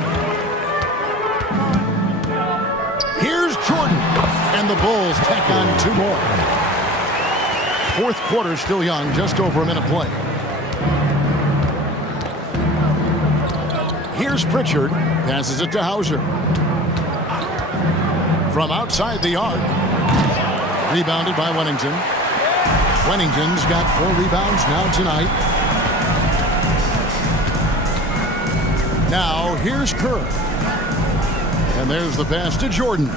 Here's Jordan. And the Bulls tack on 2 more. Fourth quarter still young, just over a minute play. Here's Pritchard. Passes it to Hauser. From outside the arc. Rebounded by Wennington. Wennington's got 4 rebounds now tonight. Now here's Kerr. And there's the pass to Jordan.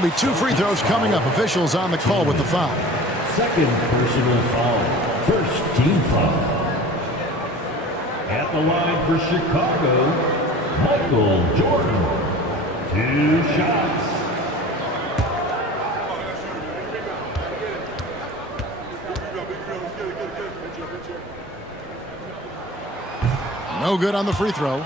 There'll be 2 free throws coming up. Officials on the call with the foul. Second personal foul. First team foul. At the line for Chicago, Michael Jordan. 2 shots. No good on the free throw.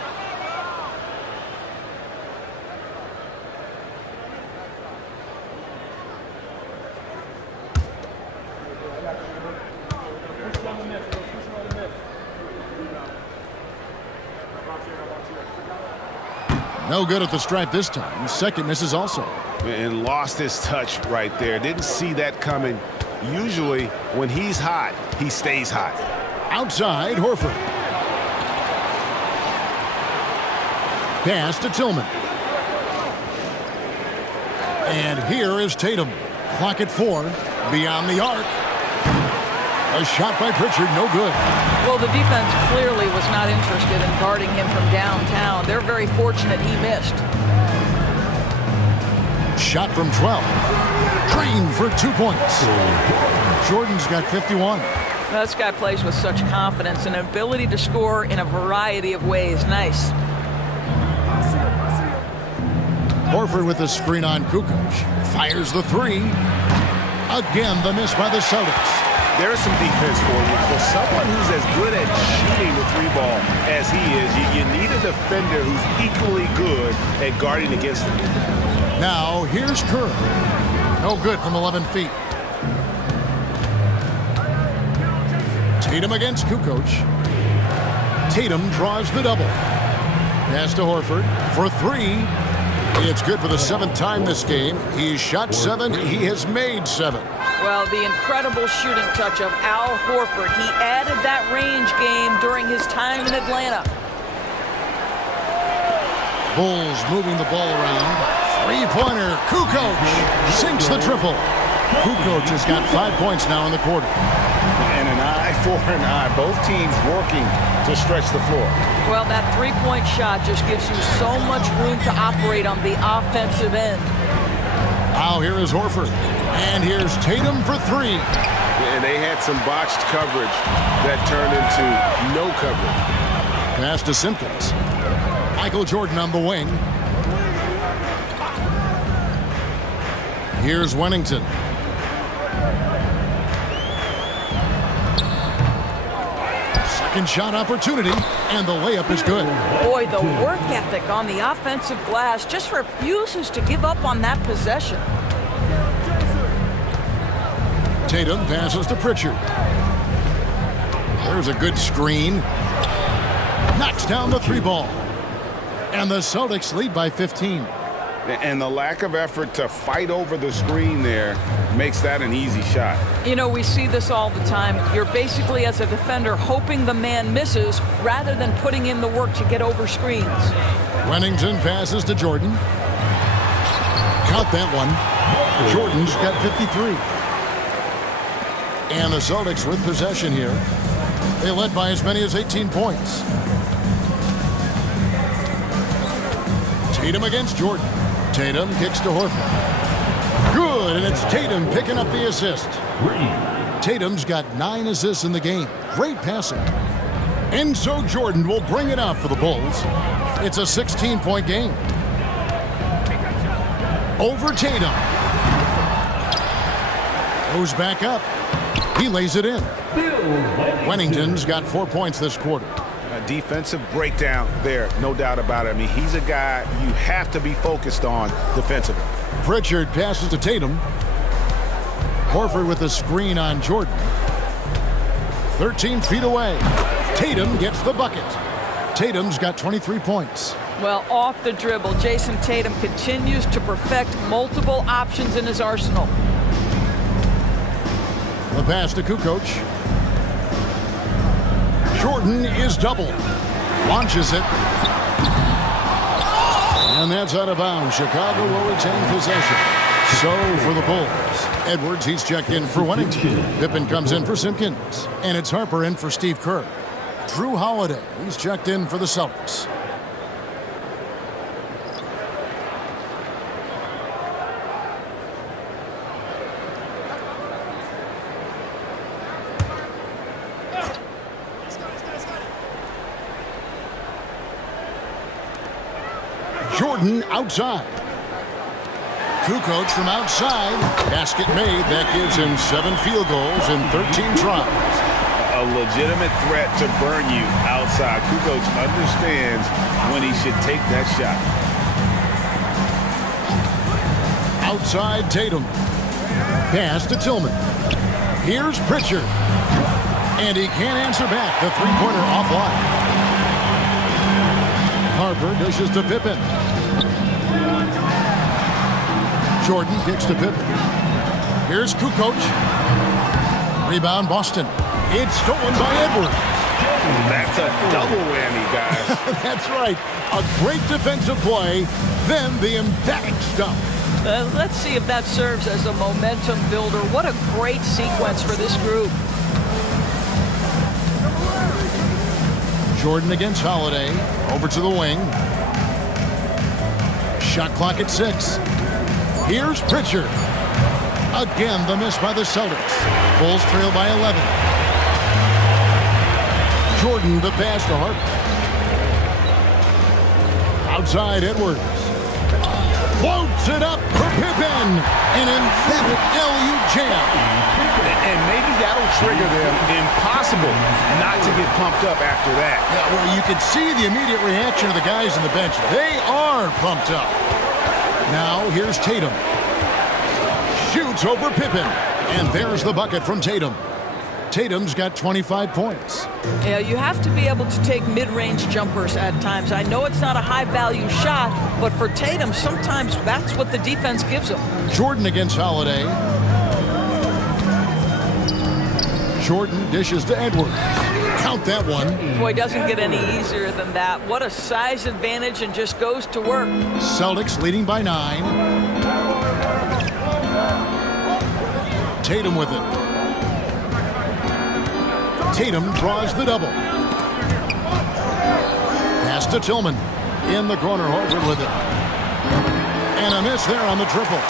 No good at the stripe this time. Second misses also. And lost his touch right there. Didn't see that coming. Usually, when he's hot, he stays hot. Outside, Horford. Pass to Tillman. And here is Tatum. Clock at 4. Beyond the arc. A shot by Pritchard, no good. Well, the defense clearly was not interested in guarding him from downtown. They're very fortunate he missed. Shot from 12. Drained for 2 points. Jordan's got 51. This guy plays with such confidence and ability to score in a variety of ways. Nice. Horford with the screen on Kukoc. Fires the 3. Again, the miss by the Celtics. There's some defense for you. For someone who's as good at shooting the 3 ball as he is, you need a defender who's equally good at guarding against him. Now, here's Kerr. No good from 11 feet. Tatum against Kukoc. Tatum draws the double. Pass to Horford for 3. It's good for the 7th time this game. He's shot 7. He has made 7. Well, the incredible shooting touch of Al Horford. He added that range game during his time in Atlanta. Bulls moving the ball around. 3-pointer. Kukoc sinks the triple. Kukoc has got 5 points now in the quarter. And an eye for an eye. Both teams working to stretch the floor. Well, that 3-point shot just gives you so much room to operate on the offensive end. Now here is Horford. And here's Tatum for 3. And they had some botched coverage that turned into no coverage. Pass to Simpkins. Michael Jordan on the wing. Here's Wennington. Second shot opportunity, and the layup is good. Boy, the work ethic on the offensive glass just refuses to give up on that possession. Tatum passes to Pritchard. There's a good screen. Knocks down the 3 ball. And the Celtics lead by 15. And the lack of effort to fight over the screen there makes that an easy shot. You know, we see this all the time. You're basically, as a defender, hoping the man misses rather than putting in the work to get over screens. Wennington passes to Jordan. Count that one. Jordan's got 53. And the Celtics with possession here. They led by as many as 18 points. Tatum against Jordan. Tatum kicks to Horford. Good, and it's Tatum picking up the assist. Tatum's got 9 assists in the game. Great passing. And so Jordan will bring it out for the Bulls. It's a 16-point game. Over Tatum. Goes back up. He lays it in. Wennington's got 4 points this quarter. A defensive breakdown there, no doubt about it. I mean, he's a guy you have to be focused on defensively. Pritchard passes to Tatum. Horford with the screen on Jordan. 13 feet away. Tatum gets the bucket. Tatum's got 23 points. Well, off the dribble, Jason Tatum continues to perfect multiple options in his arsenal. The pass to Kukoc. Jordan is doubled. Launches it. And that's out of bounds. Chicago will retain possession. So for the Bulls. Edwards, he's checked in for Wennington. Pippen comes in for Simpkins. And it's Harper in for Steve Kerr. Drew Holiday, he's checked in for the Celtics. Jordan outside. Kukoc from outside. Basket made. That gives him 7 field goals in 13 tries. A legitimate threat to burn you outside. Kukoc understands when he should take that shot. Outside Tatum. Pass to Tillman. Here's Pritchard. And he can't answer back. The three-pointer offline. Harper dishes to Pippen. Jordan kicks to Pippen. Here's Kukoc. Rebound Boston. It's stolen by Edwards. That's a double whammy, guys. That's right. A great defensive play, then the emphatic stuff. Let's see if that serves as a momentum builder. What a great sequence for this group. Jordan against Holiday. Over to the wing. Shot clock at 6. Here's Pritchard. Again, the miss by the Celtics. Bulls trail by 11. Jordan, the pass to Harper. Outside Edwards. Floats it up for Pippen. An emphatic LU jam. And maybe that'll trigger them. Impossible not to get pumped up after that. Yeah, well, you could see the immediate reaction of the guys on the bench. They are pumped up. Now, here's Tatum. Shoots over Pippen. And there's the bucket from Tatum. Tatum's got 25 points. Yeah, you have to be able to take mid-range jumpers at times. I know it's not a high-value shot, but for Tatum, sometimes that's what the defense gives him. Jordan against Holiday. Jordan dishes to Edwards. Count that one. Boy, doesn't get any easier than that. What a size advantage, and just goes to work. Celtics leading by 9. Tatum with it. Tatum draws the double. Pass to Tillman. In the corner, Horford with it. And a miss there on the triple.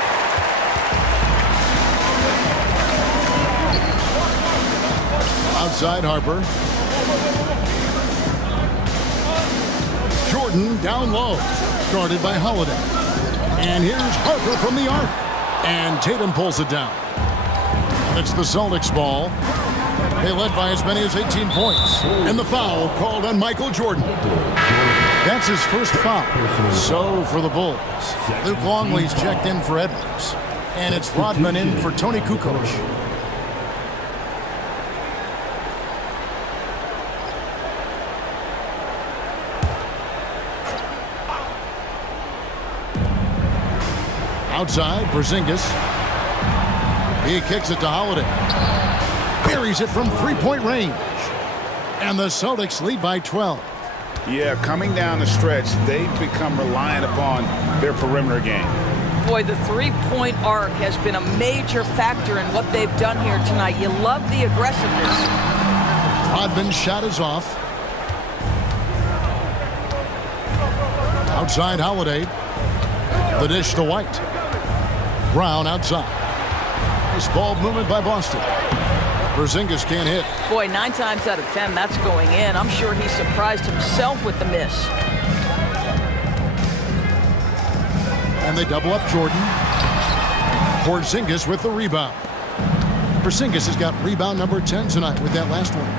Outside Harper. Jordan down low. Guarded by Holiday. And here's Harper from the arc. And Tatum pulls it down. It's the Celtics ball. They led by as many as 18 points. And the foul called on Michael Jordan. That's his first foul. So for the Bulls, Luke Longley's checked in for Edwards. And it's Rodman in for Tony Kukoc. Outside, Porzingis. He kicks it to Holiday. Buries it from three-point range. And the Celtics lead by 12. Yeah, coming down the stretch, they've become reliant upon their perimeter game. Boy, the three-point arc has been a major factor in what they've done here tonight. You love the aggressiveness. Rodman's shot is off. Outside Holiday. The dish to White. Brown outside. Nice ball movement by Boston. Porzingis can't hit. Boy, 9 times out of 10, that's going in. I'm sure he surprised himself with the miss. And they double up Jordan. Porzingis with the rebound. Porzingis has got rebound number 10 tonight with that last one.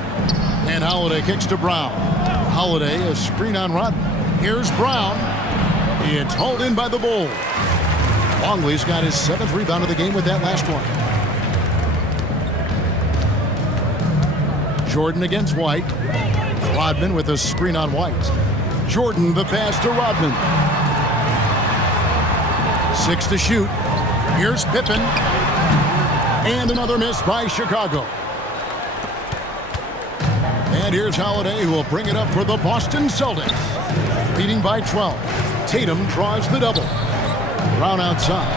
And Holiday kicks to Brown. Holiday, a screen on Rodman. Here's Brown. It's hauled in by the Bulls. Longley's got his 7th rebound of the game with that last one. Jordan against White. Rodman with a screen on White. Jordan the pass to Rodman. 6 to shoot. Here's Pippen. And another miss by Chicago. And here's Holiday, who will bring it up for the Boston Celtics. Leading by 12. Tatum draws the double. Brown outside.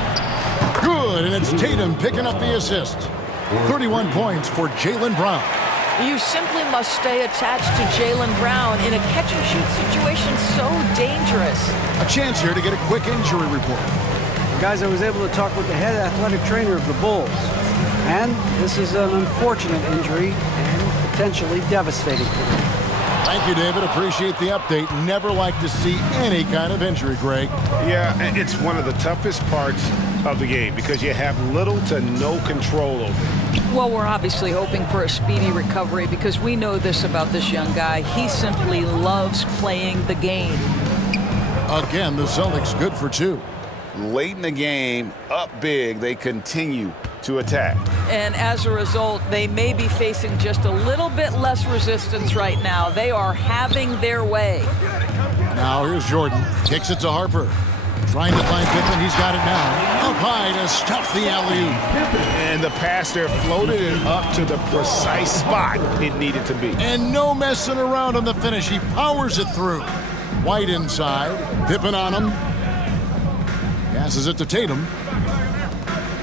Good, and it's Tatum picking up the assist. 31 points for Jaylen Brown. You simply must stay attached to Jaylen Brown in a catch-and-shoot situation so dangerous. A chance here to get a quick injury report. Guys, I was able to talk with the head athletic trainer of the Bulls. And this is an unfortunate injury and potentially devastating for them. Thank you, David. Appreciate the update. Never like to see any kind of injury, Greg. Yeah, and it's one of the toughest parts of the game because you have little to no control over it. Well, we're obviously hoping for a speedy recovery because we know this about this young guy. He simply loves playing the game. Again, the Celtics good for 2. Late in the game, up big, they continue to attack. And as a result, they may be facing just a little bit less resistance right now. They are having their way. Now here's Jordan. Kicks it to Harper. Trying to find Pippen. He's got it now. Up high to stuff the alley-oop. And the pass there floated it up to the precise spot it needed to be. And no messing around on the finish. He powers it through. White inside. Pippen on him. Passes it to Tatum.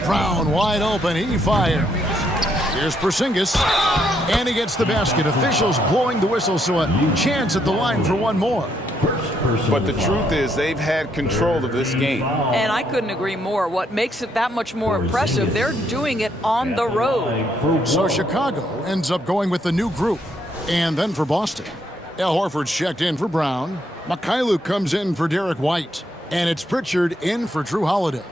Brown wide open. He fires. Here's Porzingis. And he gets the basket. Officials blowing the whistle, so a chance at the line for one more. But the truth is they've had control of this game. And I couldn't agree more. What makes it that much more impressive, they're doing it on the road. So Chicago ends up going with the new group. And then for Boston, Al Horford's checked in for Brown. Mikhailuk comes in for Derek White. And it's Pritchard in for Drew Holiday.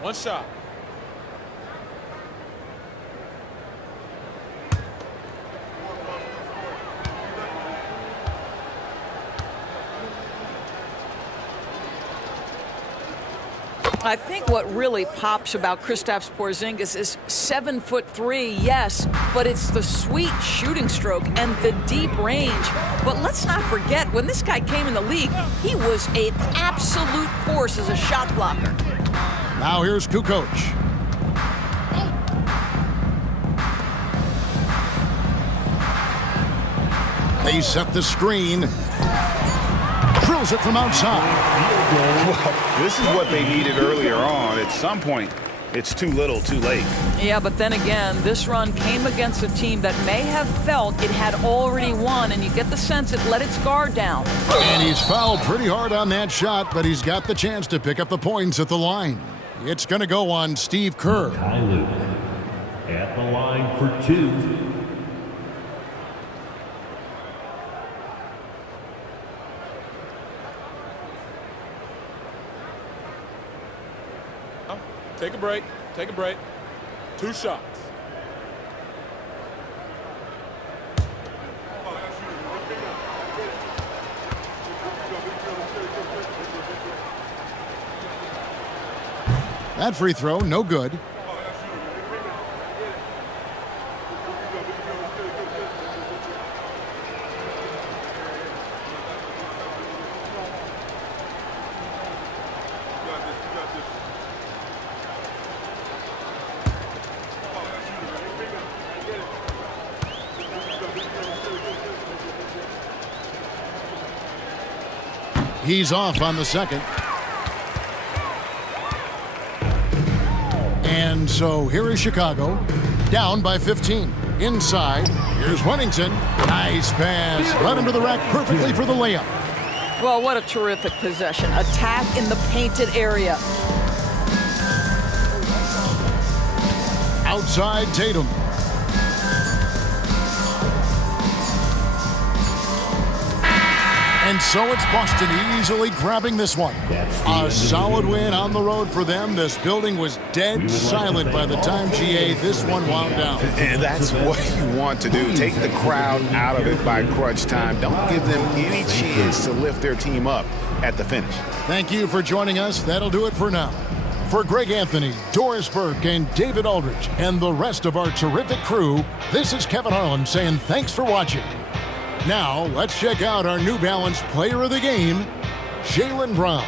One shot. I think what really pops about Kristaps Porzingis is 7'3", yes, but it's the sweet shooting stroke and the deep range. But let's not forget, when this guy came in the league, he was an absolute force as a shot blocker. Now here's Kukoc. They set the screen. Drills it from outside. Well, this is what they needed earlier on. At some point, it's too little, too late. Yeah, but then again, this run came against a team that may have felt it had already won, and you get the sense it let its guard down. And he's fouled pretty hard on that shot, but he's got the chance to pick up the points at the line. It's going to go on Steve Kerr. At the line for 2. Take a break. Take a break. 2 shots. That free throw, no good. He's off on the second. And so here is Chicago, down by 15. Inside, here's Huntington. Nice pass. Led him to the rack perfectly for the layup. Well, what a terrific possession. Attack in the painted area. Outside, Tatum. And so it's Boston easily grabbing this one. A solid win on the road for them. This building was dead silent by the time, GA, this one wound down. And that's what you want to do. Take the crowd out of it by crunch time. Don't give them any chance to lift their team up at the finish. Thank you for joining us. That'll do it for now. For Greg Anthony, Doris Burke, and David Aldridge, and the rest of our terrific crew, this is Kevin Harlan saying thanks for watching. Now, let's check out our New Balance player of the game, Jaylen Brown.